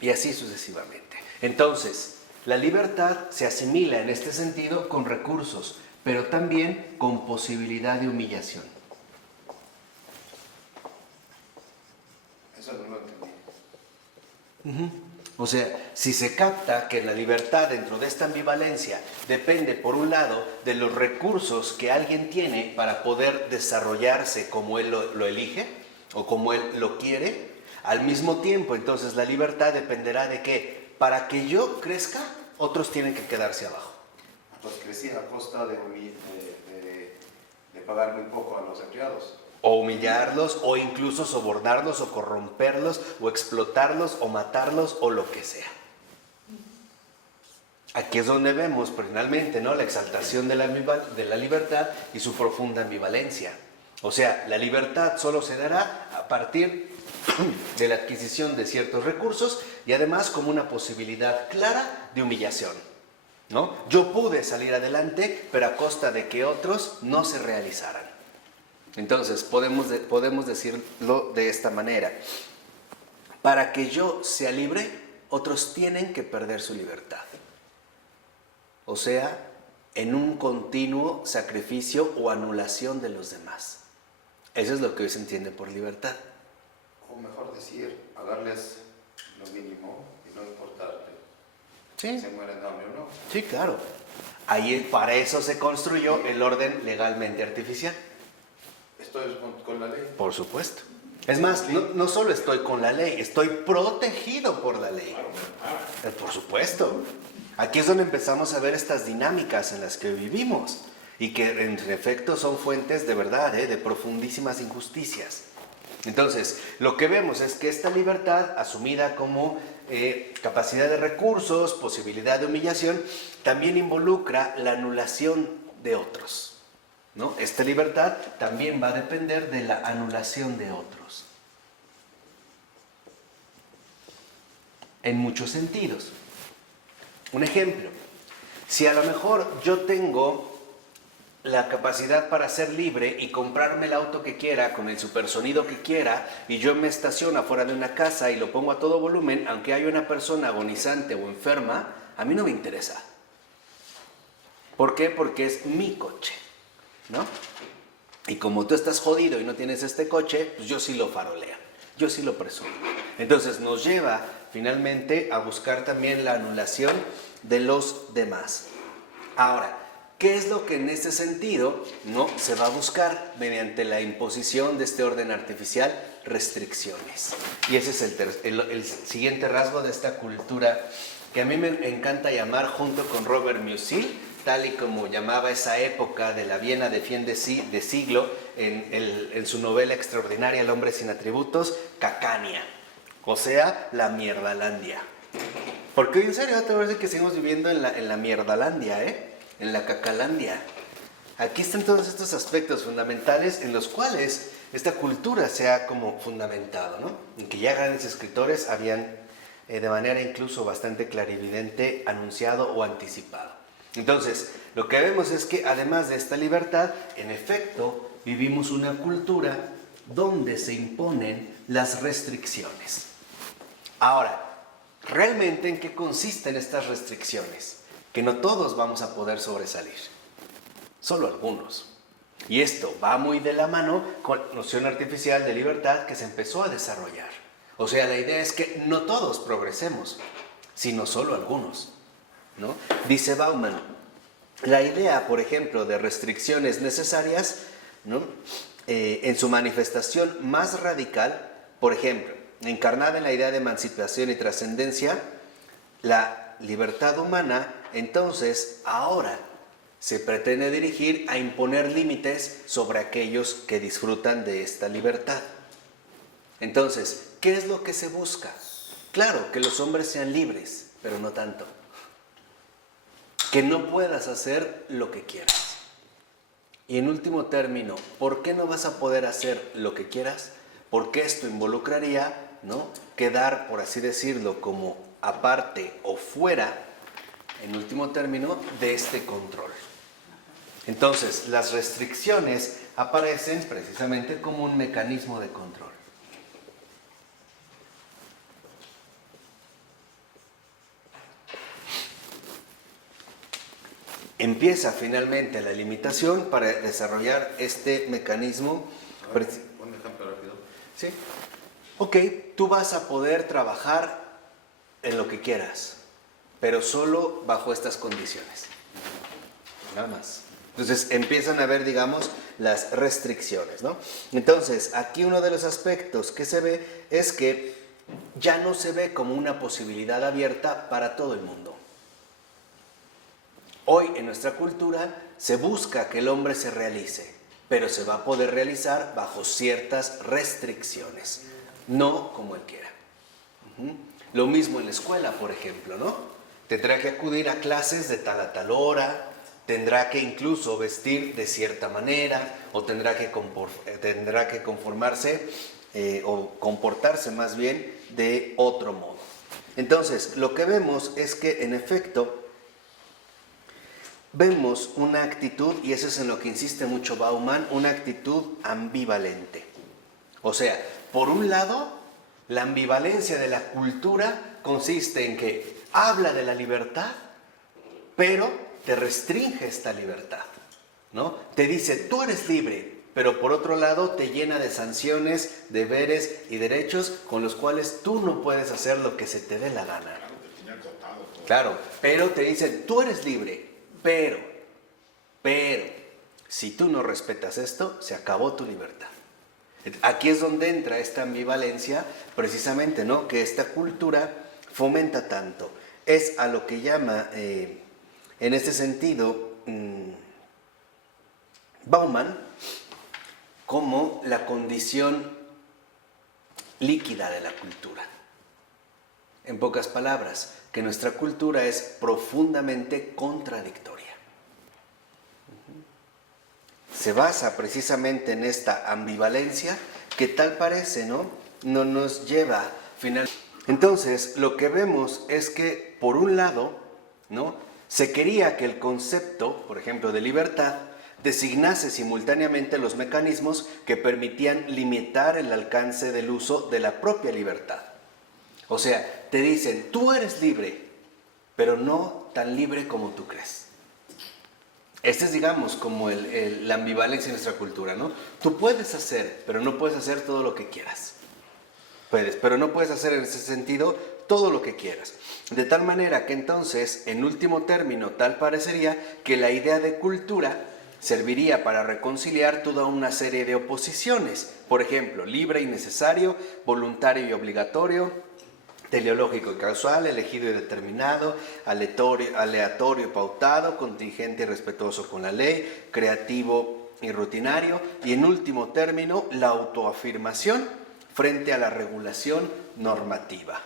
Y así sucesivamente. Entonces, la libertad se asimila en este sentido con recursos, pero también con posibilidad de humillación. Eso no lo entendí. O sea, si se capta que la libertad dentro de esta ambivalencia depende, por un lado, de los recursos que alguien tiene para poder desarrollarse como él lo elige o como él lo quiere, al mismo tiempo, entonces, la libertad dependerá de que para que yo crezca, otros tienen que quedarse abajo. Pues crecí a costa de pagar muy poco a los empleados. O humillarlos, o incluso sobornarlos, o corromperlos, o explotarlos, o matarlos, o lo que sea. Aquí es donde vemos, finalmente, ¿no?, la exaltación de la libertad y su profunda ambivalencia. O sea, la libertad solo se dará a partir de la adquisición de ciertos recursos y además como una posibilidad clara de humillación, ¿no? Yo pude salir adelante, pero a costa de que otros no se realizaran. Entonces, podemos decirlo de esta manera. Para que yo sea libre, otros tienen que perder su libertad. o sea, en un continuo sacrificio o anulación de los demás. Eso es lo que hoy se entiende por libertad. O mejor decir, a darles lo mínimo y no importarte Sí, si se mueren de hambre o no. sí, claro. Ahí, para eso se construyó el orden legalmente artificial. Esto es con la ley. Por supuesto. Es más, no solo estoy con la ley, estoy protegido por la ley. Por supuesto. Aquí es donde empezamos a ver estas dinámicas en las que vivimos y que en efecto son fuentes de verdad, de profundísimas injusticias. Entonces, lo que vemos es que esta libertad, asumida como capacidad de recursos, posibilidad de humillación, también involucra la anulación de otros, ¿no? Esta libertad también va a depender de la anulación de otros. En muchos sentidos. Un ejemplo, si a lo mejor yo tengo la capacidad para ser libre y comprarme el auto que quiera, con el supersonido que quiera, y yo me estaciono afuera de una casa y lo pongo a todo volumen, aunque haya una persona agonizante o enferma, a mí no me interesa. ¿Por qué? Porque es mi coche, ¿no? Y como tú estás jodido y no tienes este coche, pues yo sí lo faroleo, yo sí lo presumo. Entonces nos lleva finalmente a buscar también la anulación de los demás. Ahora, ¿qué es lo que en este sentido no se va a buscar mediante la imposición de este orden artificial? Restricciones. Y ese es el siguiente rasgo de esta cultura que a mí me encanta llamar, junto con Robert Musil, tal y como llamaba esa época de la Viena de fin de siglo en su novela extraordinaria El hombre sin atributos, Cacania, o sea, la mierdalandia. Porque en serio, te parece que seguimos viviendo en la mierdalandia, en la cacalandia. Aquí están todos estos aspectos fundamentales en los cuales esta cultura se ha como fundamentado, ¿no? En que ya grandes escritores habían de manera incluso bastante clarividente anunciado o anticipado. Entonces, lo que vemos es que además de esta libertad, en efecto, vivimos una cultura donde se imponen las restricciones. Ahora, ¿realmente en qué consisten estas restricciones? Que no todos vamos a poder sobresalir, solo algunos. Y esto va muy de la mano con la noción artificial de libertad que se empezó a desarrollar. O sea, la idea es que no todos progresemos, sino solo algunos, ¿no? Dice Bauman, la idea, por ejemplo, de restricciones necesarias, ¿no? En su manifestación más radical, por ejemplo, encarnada en la idea de emancipación y trascendencia, la libertad humana, entonces, ahora se pretende dirigir a imponer límites sobre aquellos que disfrutan de esta libertad. Entonces, ¿qué es lo que se busca? Claro, que los hombres sean libres, pero no tanto. Que no puedas hacer lo que quieras. Y en último término, ¿por qué no vas a poder hacer lo que quieras? Porque esto involucraría, ¿no?, quedar, por así decirlo, como aparte o fuera, en último término, de este control. Entonces, las restricciones aparecen precisamente como un mecanismo de control. Empieza finalmente la limitación para desarrollar este mecanismo. Un ejemplo rápido. ¿Sí? Ok, tú vas a poder trabajar en lo que quieras, pero solo bajo estas condiciones. Nada más. Entonces empiezan a ver, digamos, las restricciones, ¿no? Entonces, aquí uno de los aspectos que se ve es que ya no se ve como una posibilidad abierta para todo el mundo. Hoy en nuestra cultura se busca que el hombre se realice, pero se va a poder realizar bajo ciertas restricciones, no como él quiera. Lo mismo en la escuela, por ejemplo, ¿no? Tendrá que acudir a clases de tal a tal hora, tendrá que incluso vestir de cierta manera, o tendrá que conformarse o comportarse más bien de otro modo. Entonces, lo que vemos es que en efecto vemos una actitud, y eso es en lo que insiste mucho Bauman, una actitud ambivalente. O sea, por un lado, la ambivalencia de la cultura consiste en que habla de la libertad, pero te restringe esta libertad, ¿no? Te dice, tú eres libre, pero por otro lado te llena de sanciones, deberes y derechos con los cuales tú no puedes hacer lo que se te dé la gana. Claro, pero te dicen, tú eres libre, pero, si tú no respetas esto, se acabó tu libertad. Aquí es donde entra esta ambivalencia, precisamente, ¿no? Que esta cultura fomenta tanto. Es a lo que llama, en este sentido, Bauman, como la condición líquida de la cultura. En pocas palabras, que nuestra cultura es profundamente contradictoria. Se basa precisamente en esta ambivalencia que tal parece, ¿no? No nos lleva finalmente. Entonces, lo que vemos es que, por un lado, ¿no? Se quería que el concepto, por ejemplo, de libertad, designase simultáneamente los mecanismos que permitían limitar el alcance del uso de la propia libertad. O sea, te dicen, tú eres libre, pero no tan libre como tú crees. Este es, digamos, como la ambivalencia en nuestra cultura, ¿no? Tú puedes hacer, pero no puedes hacer todo lo que quieras. Puedes, pero no puedes hacer en ese sentido todo lo que quieras. De tal manera que entonces, en último término, tal parecería que la idea de cultura serviría para reconciliar toda una serie de oposiciones. Por ejemplo, libre y necesario, voluntario y obligatorio, teleológico y causal, elegido y determinado, aleatorio y pautado, contingente y respetuoso con la ley, creativo y rutinario, y en último término, la autoafirmación frente a la regulación normativa.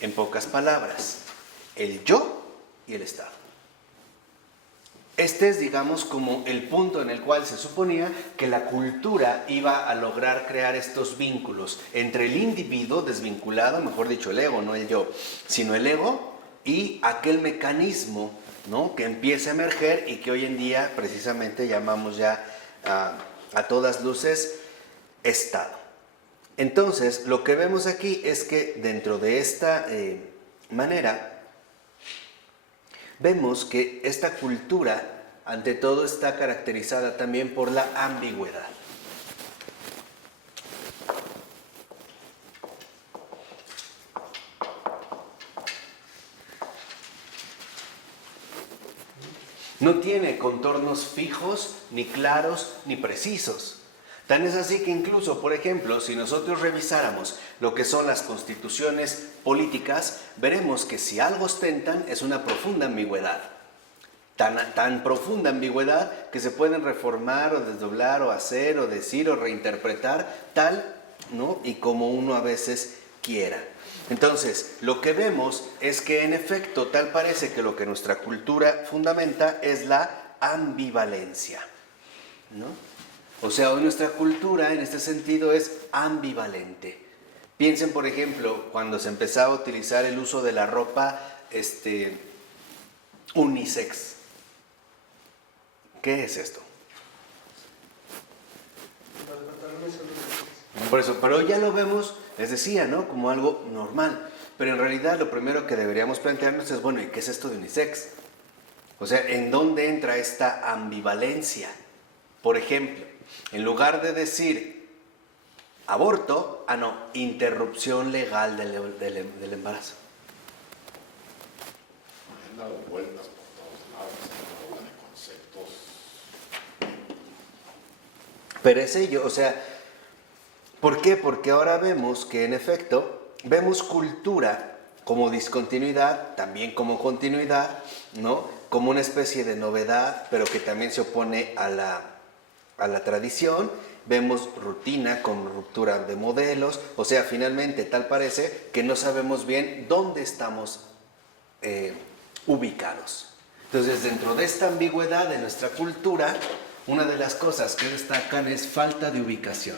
En pocas palabras, el yo y el Estado. Este es, digamos, como el punto en el cual se suponía que la cultura iba a lograr crear estos vínculos entre el individuo desvinculado, mejor dicho, el ego, no el yo, sino el ego y aquel mecanismo, ¿no? Que empieza a emerger y que hoy en día precisamente llamamos ya a todas luces Estado. Entonces, lo que vemos aquí es que dentro de esta manera, vemos que esta cultura, ante todo, está caracterizada también por la ambigüedad. No tiene contornos fijos, ni claros, ni precisos. Tan es así que incluso, por ejemplo, si nosotros revisáramos lo que son las constituciones políticas, veremos que si algo ostentan es una profunda ambigüedad. Tan profunda ambigüedad que se pueden reformar o desdoblar o hacer o decir o reinterpretar tal, ¿no? Y como uno a veces quiera. Entonces, lo que vemos es que en efecto tal parece que lo que nuestra cultura fundamenta es la ambivalencia, ¿no? O sea, hoy nuestra cultura en este sentido es ambivalente. Piensen, por ejemplo, cuando se empezaba a utilizar el uso de la ropa unisex. ¿Qué es esto? Por eso, pero hoy ya lo vemos, les decía, ¿no? Como algo normal. Pero en realidad lo primero que deberíamos plantearnos es, bueno, ¿y qué es esto de unisex? O sea, ¿en dónde entra esta ambivalencia? Por ejemplo, en lugar de decir aborto, interrupción legal del embarazo. Han dado vueltas por todos lados, han dado de conceptos. Pero es ello, o sea, ¿por qué? Porque ahora vemos que en efecto, vemos cultura como discontinuidad, también como continuidad, ¿no? Como una especie de novedad, pero que también se opone a la tradición. Vemos rutina con ruptura de modelos, o sea, finalmente tal parece que no sabemos bien dónde estamos ubicados. Entonces, dentro de esta ambigüedad de nuestra cultura, una de las cosas que destacan es falta de ubicación.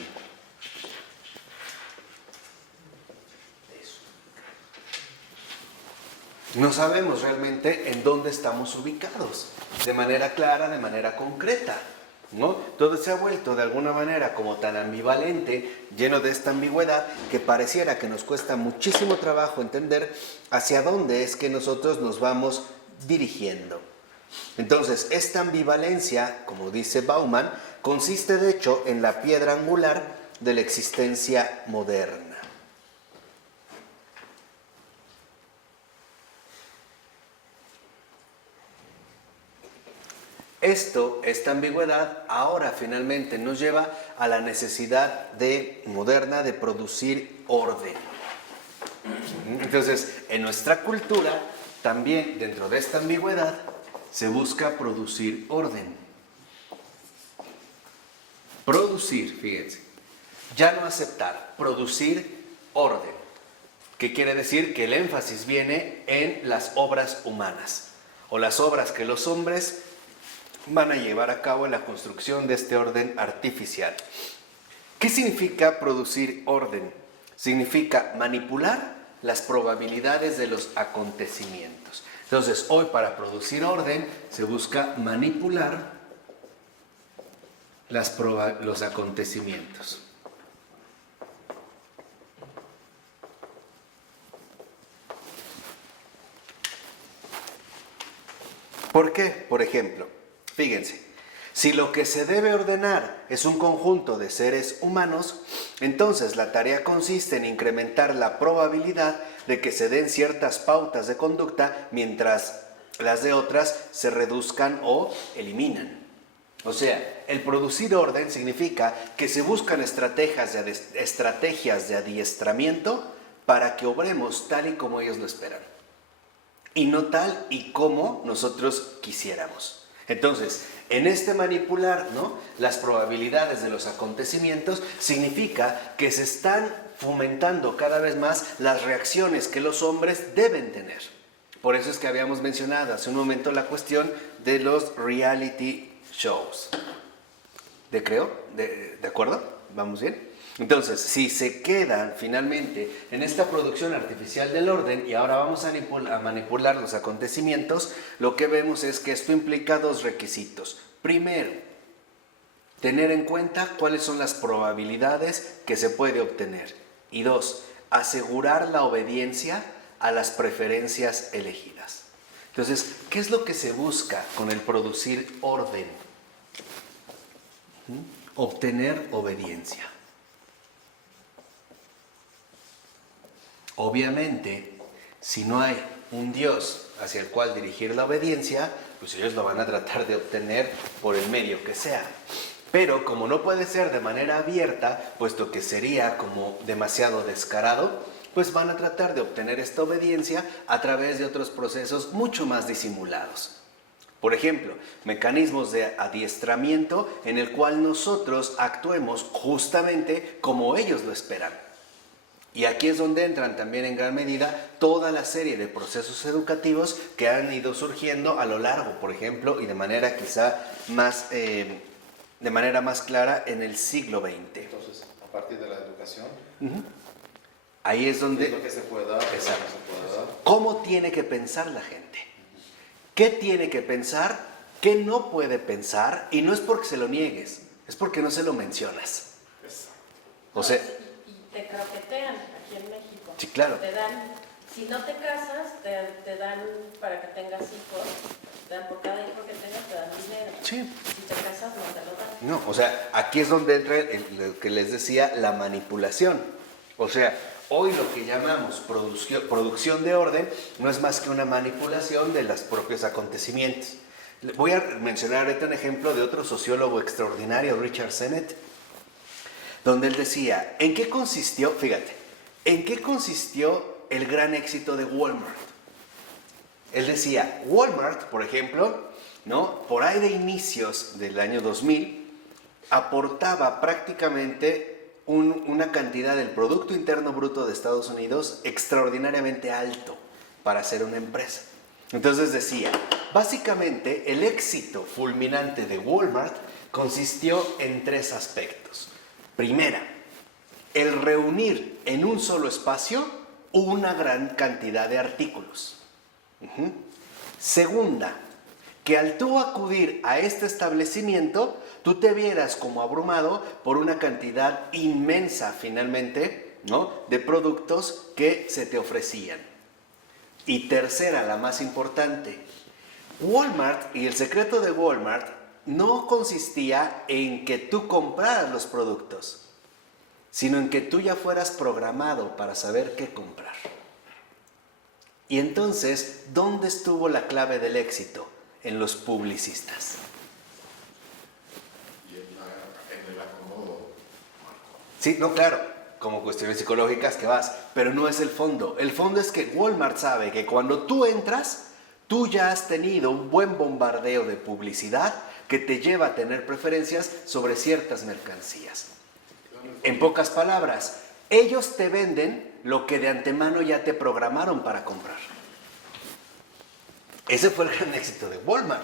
No sabemos realmente en dónde estamos ubicados, de manera clara, de manera concreta, ¿no? Todo se ha vuelto de alguna manera como tan ambivalente, lleno de esta ambigüedad, que pareciera que nos cuesta muchísimo trabajo entender hacia dónde es que nosotros nos vamos dirigiendo. Entonces, esta ambivalencia, como dice Bauman, consiste de hecho en la piedra angular de la existencia moderna. Esta ambigüedad, ahora finalmente nos lleva a la necesidad moderna de producir orden. Entonces, en nuestra cultura, también dentro de esta ambigüedad, se busca producir orden. Producir, fíjense, ya no aceptar, producir orden. ¿Qué quiere decir? Que el énfasis viene en las obras humanas, o las obras que los hombres van a llevar a cabo en la construcción de este orden artificial. ¿Qué significa producir orden? Significa manipular las probabilidades de los acontecimientos. Entonces, hoy para producir orden se busca manipular los acontecimientos. ¿Por qué? Por ejemplo, fíjense, si lo que se debe ordenar es un conjunto de seres humanos, entonces la tarea consiste en incrementar la probabilidad de que se den ciertas pautas de conducta mientras las de otras se reduzcan o eliminan. O sea, el producir orden significa que se buscan estrategias de adiestramiento para que obremos tal y como ellos lo esperan, y no tal y como nosotros quisiéramos. Entonces, en este manipular, ¿no?, las probabilidades de los acontecimientos significa que se están fomentando cada vez más las reacciones que los hombres deben tener. Por eso es que habíamos mencionado hace un momento la cuestión de los reality shows. ¿De acuerdo? ¿Vamos bien? Entonces, si se quedan finalmente en esta producción artificial del orden y ahora vamos a manipular los acontecimientos, lo que vemos es que esto implica dos requisitos. Primero, tener en cuenta cuáles son las probabilidades que se puede obtener. Y dos, asegurar la obediencia a las preferencias elegidas. Entonces, ¿qué es lo que se busca con el producir orden? Obtener obediencia. Obviamente, si no hay un Dios hacia el cual dirigir la obediencia, pues ellos lo van a tratar de obtener por el medio que sea. Pero como no puede ser de manera abierta, puesto que sería como demasiado descarado, pues van a tratar de obtener esta obediencia a través de otros procesos mucho más disimulados. Por ejemplo, mecanismos de adiestramiento en el cual nosotros actuemos justamente como ellos lo esperan. Y aquí es donde entran también en gran medida toda la serie de procesos educativos que han ido surgiendo a lo largo, por ejemplo, y de manera quizá más, de manera más clara en el siglo XX. Entonces, a partir de la educación, ahí es donde... ¿qué es lo que se puede dar? Exacto. ¿Qué no se puede dar? ¿Cómo tiene que pensar la gente? ¿Qué tiene que pensar? ¿Qué no puede pensar? Y no es porque se lo niegues, es porque no se lo mencionas. O sea... Y te croquetean aquí en México. Sí, claro. Te dan, si no te casas, te dan para que tengas hijos, te dan por cada hijo que tengas, te dan dinero. Sí. Si te casas, no te lo dan. No, o sea, aquí es donde entra lo que les decía, la manipulación. O sea, hoy lo que llamamos producción de orden no es más que una manipulación de los propios acontecimientos. Voy a mencionar ahorita un ejemplo de otro sociólogo extraordinario, Richard Sennett, donde él decía, ¿en qué consistió el gran éxito de Walmart? Él decía, Walmart, por ejemplo, ¿no?, por ahí de inicios del año 2000, aportaba prácticamente una cantidad del Producto Interno Bruto de Estados Unidos extraordinariamente alto para ser una empresa. Entonces decía, básicamente el éxito fulminante de Walmart consistió en tres aspectos. Primera, el reunir en un solo espacio una gran cantidad de artículos. Segunda, que al tú acudir a este establecimiento, tú te vieras como abrumado por una cantidad inmensa, finalmente, ¿no?, de productos que se te ofrecían. Y tercera, la más importante, Walmart y el secreto de Walmart no consistía en que tú compraras los productos, sino en que tú ya fueras programado para saber qué comprar. Y entonces, ¿dónde estuvo la clave del éxito? En los publicistas. Y en el acomodo, Marco. Sí, no, claro, como cuestiones psicológicas que vas, pero no es el fondo. El fondo es que Walmart sabe que cuando tú entras, tú ya has tenido un buen bombardeo de publicidad que te lleva a tener preferencias sobre ciertas mercancías. En pocas palabras, ellos te venden lo que de antemano ya te programaron para comprar. Ese fue el gran éxito de Walmart.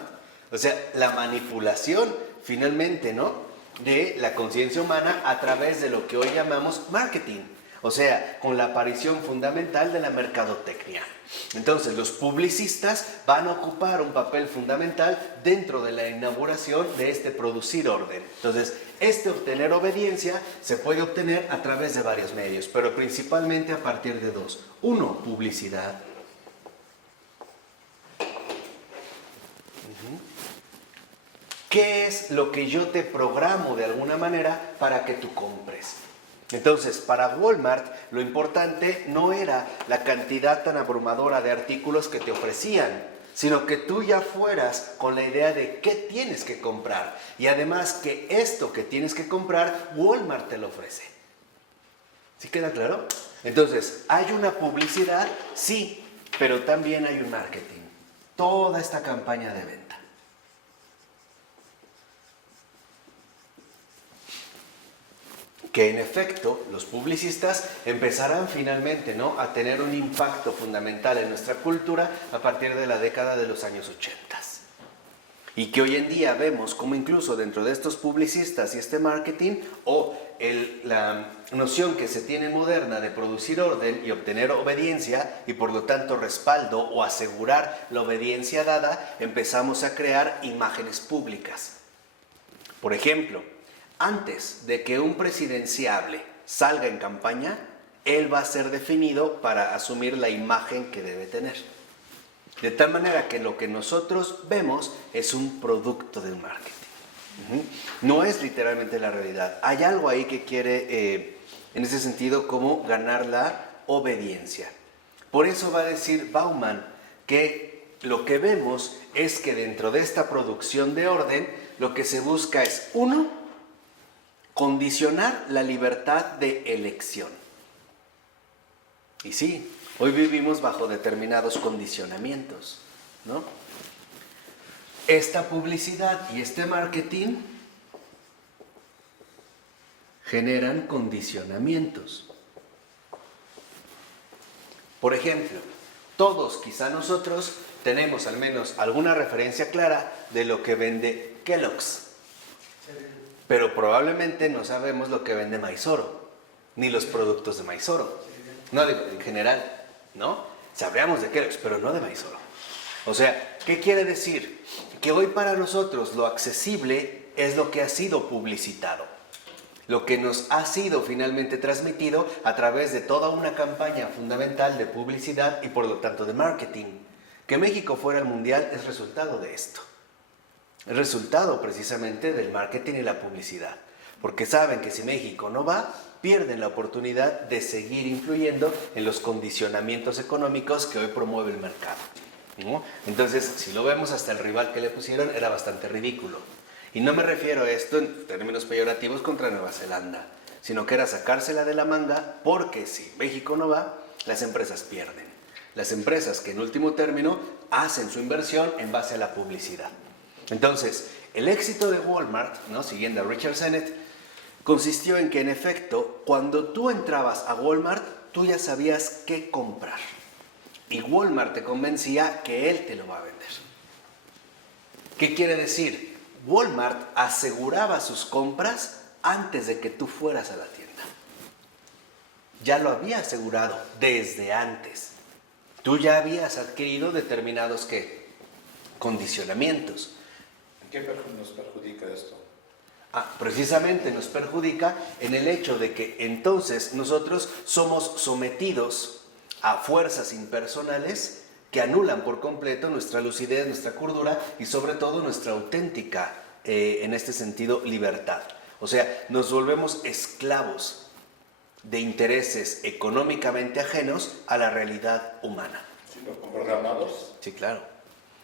O sea, la manipulación finalmente, ¿no?, de la conciencia humana a través de lo que hoy llamamos marketing. O sea, con la aparición fundamental de la mercadotecnia. Entonces, los publicistas van a ocupar un papel fundamental dentro de la inauguración de este producir orden. Entonces, este obtener obediencia se puede obtener a través de varios medios, pero principalmente a partir de dos. Uno, publicidad. ¿Qué es lo que yo te programo de alguna manera para que tú compres? Entonces, para Walmart, lo importante no era la cantidad tan abrumadora de artículos que te ofrecían, sino que tú ya fueras con la idea de qué tienes que comprar. Y además que esto que tienes que comprar, Walmart te lo ofrece. ¿Sí queda claro? Entonces, ¿hay una publicidad? Sí, pero también hay un marketing. Toda esta campaña de venta. Que en efecto los publicistas empezarán finalmente, ¿no?, a tener un impacto fundamental en nuestra cultura a partir de la década de los años 80. Y que hoy en día vemos como incluso dentro de estos publicistas y este marketing o la noción que se tiene moderna de producir orden y obtener obediencia y por lo tanto respaldo o asegurar la obediencia dada, empezamos a crear imágenes públicas. Por ejemplo, antes de que un presidenciable salga en campaña, él va a ser definido para asumir la imagen que debe tener. De tal manera que lo que nosotros vemos es un producto del marketing. No es literalmente la realidad. Hay algo ahí que quiere, en ese sentido, como ganar la obediencia. Por eso va a decir Bauman que lo que vemos es que dentro de esta producción de orden, lo que se busca es, uno, condicionar la libertad de elección. Y sí, hoy vivimos bajo determinados condicionamientos, ¿no? Esta publicidad y este marketing generan condicionamientos. Por ejemplo, todos, quizá nosotros, tenemos al menos alguna referencia clara de lo que vende Kellogg's. Pero probablemente no sabemos lo que vende Maizoro, ni los productos de Maizoro. No, en general, ¿no? Sabríamos de Kellogg's, pero no de Maizoro. O sea, ¿qué quiere decir? Que hoy para nosotros lo accesible es lo que ha sido publicitado. Lo que nos ha sido finalmente transmitido a través de toda una campaña fundamental de publicidad y por lo tanto de marketing. Que México fuera al mundial es resultado de esto. Es resultado precisamente del marketing y la publicidad. Porque saben que si México no va, pierden la oportunidad de seguir influyendo en los condicionamientos económicos que hoy promueve el mercado, ¿no? Entonces, si lo vemos, hasta el rival que le pusieron era bastante ridículo. Y no me refiero a esto en términos peyorativos contra Nueva Zelanda, sino que era sacársela de la manga porque si México no va, las empresas pierden. Las empresas que en último término hacen su inversión en base a la publicidad. Entonces, el éxito de Walmart, ¿no?, siguiendo a Richard Sennett, consistió en que en efecto, cuando tú entrabas a Walmart, tú ya sabías qué comprar. Y Walmart te convencía que él te lo va a vender. ¿Qué quiere decir? Walmart aseguraba sus compras antes de que tú fueras a la tienda. Ya lo había asegurado desde antes. Tú ya habías adquirido determinados ¿qué? Condicionamientos. ¿Qué nos perjudica esto? Precisamente nos perjudica en el hecho de que entonces nosotros somos sometidos a fuerzas impersonales que anulan por completo nuestra lucidez, nuestra cordura y sobre todo nuestra auténtica, en este sentido, libertad. O sea, nos volvemos esclavos de intereses económicamente ajenos a la realidad humana. Sí, ¿no? Programados. Sí, claro.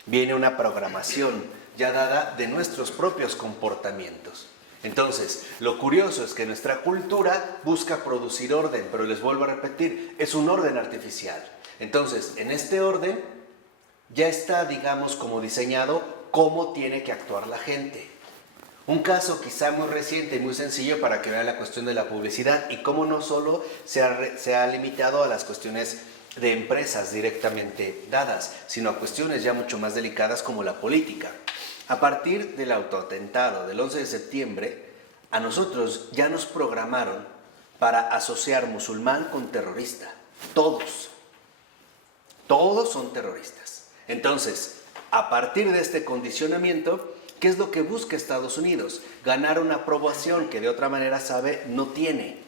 Viene una programación ya dada de nuestros propios comportamientos. Entonces, lo curioso es que nuestra cultura busca producir orden, pero les vuelvo a repetir, es un orden artificial. Entonces, en este orden ya está, digamos, como diseñado cómo tiene que actuar la gente. Un caso quizá muy reciente y muy sencillo para que vean la cuestión de la publicidad y cómo no solo se ha limitado a las cuestiones de empresas directamente dadas, sino a cuestiones ya mucho más delicadas como la política. A partir del autoatentado del 11 de septiembre, a nosotros ya nos programaron para asociar musulmán con terrorista. Todos son terroristas. Entonces, a partir de este condicionamiento, ¿qué es lo que busca Estados Unidos? Ganar una aprobación que de otra manera sabe no tiene.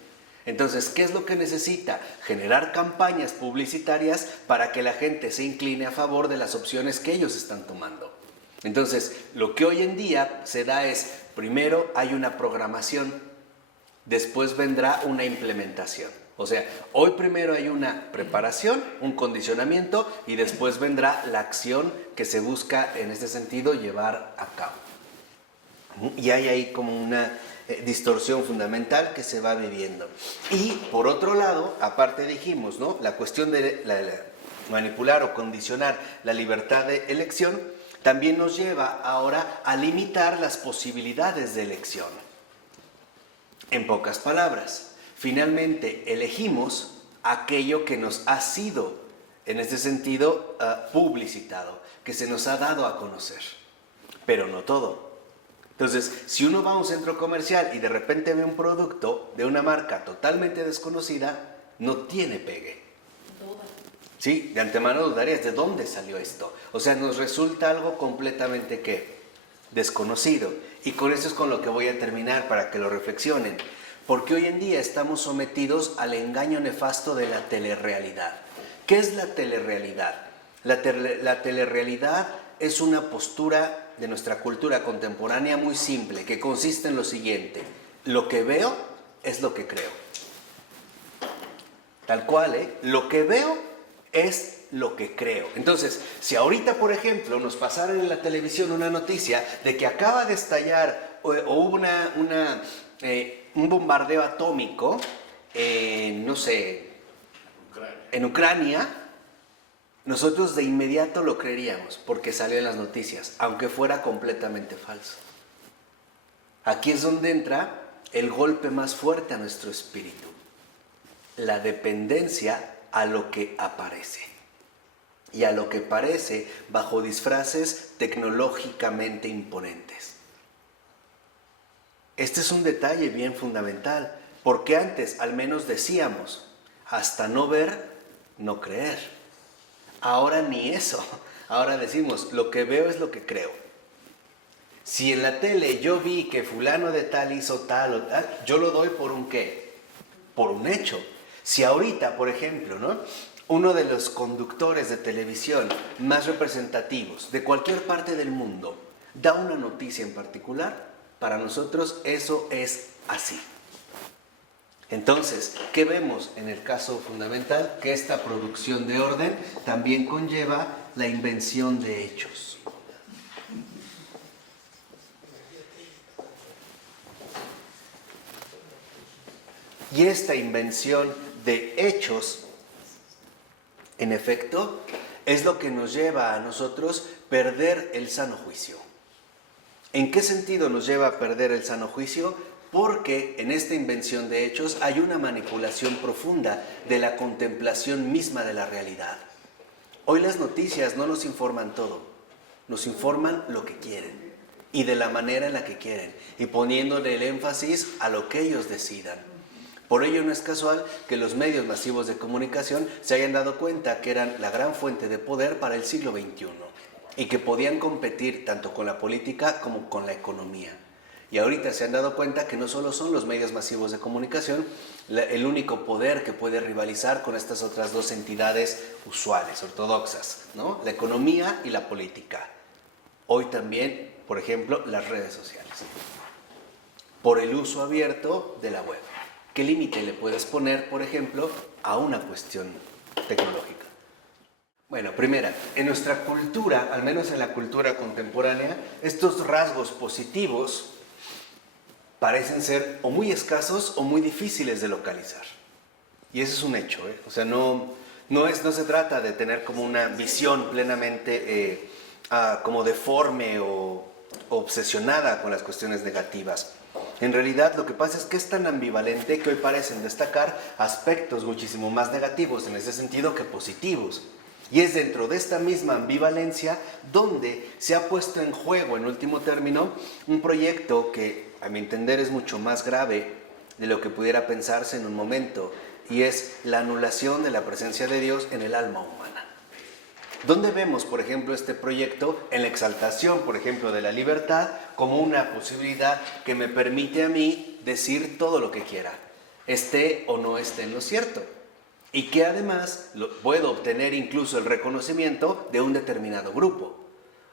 Entonces, ¿qué es lo que necesita? Generar campañas publicitarias para que la gente se incline a favor de las opciones que ellos están tomando. Entonces, lo que hoy en día se da es, primero hay una programación, después vendrá una implementación. O sea, hoy primero hay una preparación, un condicionamiento y después vendrá la acción que se busca en este sentido llevar a cabo. Y hay ahí como una distorsión fundamental que se va viviendo. Y por otro lado, aparte dijimos, ¿no? La cuestión de manipular o condicionar la libertad de elección también nos lleva ahora a limitar las posibilidades de elección. En pocas palabras, finalmente elegimos aquello que nos ha sido, en este sentido, publicitado, que se nos ha dado a conocer, pero no todo. Entonces, si uno va a un centro comercial y de repente ve un producto de una marca totalmente desconocida, no tiene pegue. Duda. Sí, de antemano dudarías, ¿de dónde salió esto? O sea, nos resulta algo completamente, ¿qué? Desconocido. Y con eso es con lo que voy a terminar para que lo reflexionen. Porque hoy en día estamos sometidos al engaño nefasto de la telerrealidad. ¿Qué es la telerrealidad? La telerrealidad es una postura de nuestra cultura contemporánea muy simple, que consiste en lo siguiente: lo que veo es lo que creo. Tal cual, ¿eh? Lo que veo es lo que creo. Entonces, si ahorita, por ejemplo, nos pasaran en la televisión una noticia de que acaba de estallar o hubo un bombardeo atómico, no sé, en Ucrania, nosotros de inmediato lo creeríamos porque salió en las noticias, aunque fuera completamente falso. Aquí es donde entra el golpe más fuerte a nuestro espíritu: la dependencia a lo que aparece. Y a lo que parece bajo disfraces tecnológicamente imponentes. Este es un detalle bien fundamental, porque antes al menos decíamos, hasta no ver, no creer. Ahora ni eso. Ahora decimos, lo que veo es lo que creo. Si en la tele yo vi que fulano de tal hizo tal o tal, yo lo doy por un ¿qué? Por un hecho. Si ahorita, por ejemplo, ¿no?, uno de los conductores de televisión más representativos de cualquier parte del mundo da una noticia en particular, para nosotros eso es así. Entonces, ¿qué vemos en el caso fundamental? Que esta producción de orden también conlleva la invención de hechos. Y esta invención de hechos, en efecto, es lo que nos lleva a nosotros perder el sano juicio. ¿En qué sentido nos lleva a perder el sano juicio? Porque en esta invención de hechos hay una manipulación profunda de la contemplación misma de la realidad. Hoy las noticias no nos informan todo, nos informan lo que quieren y de la manera en la que quieren y poniéndole el énfasis a lo que ellos decidan. Por ello no es casual que los medios masivos de comunicación se hayan dado cuenta que eran la gran fuente de poder para el siglo XXI y que podían competir tanto con la política como con la economía. Y ahorita se han dado cuenta que no solo son los medios masivos de comunicación el único poder que puede rivalizar con estas otras dos entidades usuales, ortodoxas, ¿no? La economía y la política. Hoy también, por ejemplo, las redes sociales. Por el uso abierto de la web. ¿Qué límite le puedes poner, por ejemplo, a una cuestión tecnológica? Bueno, primera, en nuestra cultura, al menos en la cultura contemporánea, estos rasgos positivos parecen ser o muy escasos o muy difíciles de localizar. Y eso es un hecho, ¿eh? O sea, no se trata de tener como una visión plenamente como deforme o obsesionada con las cuestiones negativas. En realidad lo que pasa es que es tan ambivalente que hoy parecen destacar aspectos muchísimo más negativos en ese sentido que positivos. Y es dentro de esta misma ambivalencia donde se ha puesto en juego, en último término, un proyecto que, a mi entender, es mucho más grave de lo que pudiera pensarse en un momento, y es la anulación de la presencia de Dios en el alma humana. ¿Dónde vemos, por ejemplo, este proyecto? En la exaltación, por ejemplo, de la libertad como una posibilidad que me permite a mí decir todo lo que quiera, esté o no esté en lo cierto. Y que además puedo obtener incluso el reconocimiento de un determinado grupo,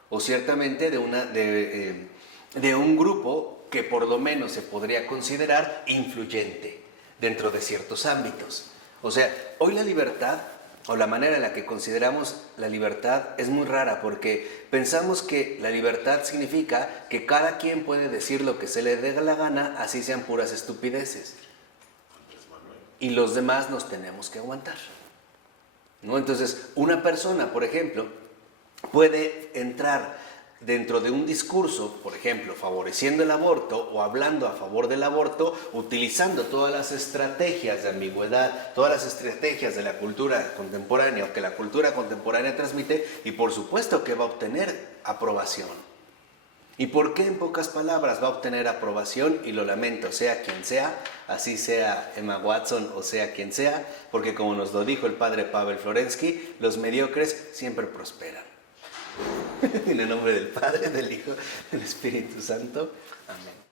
o ciertamente de un grupo que por lo menos se podría considerar influyente dentro de ciertos ámbitos. O sea, hoy la libertad, o la manera en la que consideramos la libertad, es muy rara, porque pensamos que la libertad significa que cada quien puede decir lo que se le dé la gana, así sean puras estupideces. Y los demás nos tenemos que aguantar, ¿no? Entonces, una persona, por ejemplo, puede entrar dentro de un discurso, por ejemplo, favoreciendo el aborto o hablando a favor del aborto, utilizando todas las estrategias de ambigüedad, todas las estrategias de la cultura contemporánea o que la cultura contemporánea transmite, y por supuesto que va a obtener aprobación. ¿Y por qué en pocas palabras va a obtener aprobación? Y lo lamento, sea quien sea, así sea Emma Watson o sea quien sea, porque como nos lo dijo el padre Pavel Florensky, los mediocres siempre prosperan. En el nombre del Padre, del Hijo, del Espíritu Santo. Amén.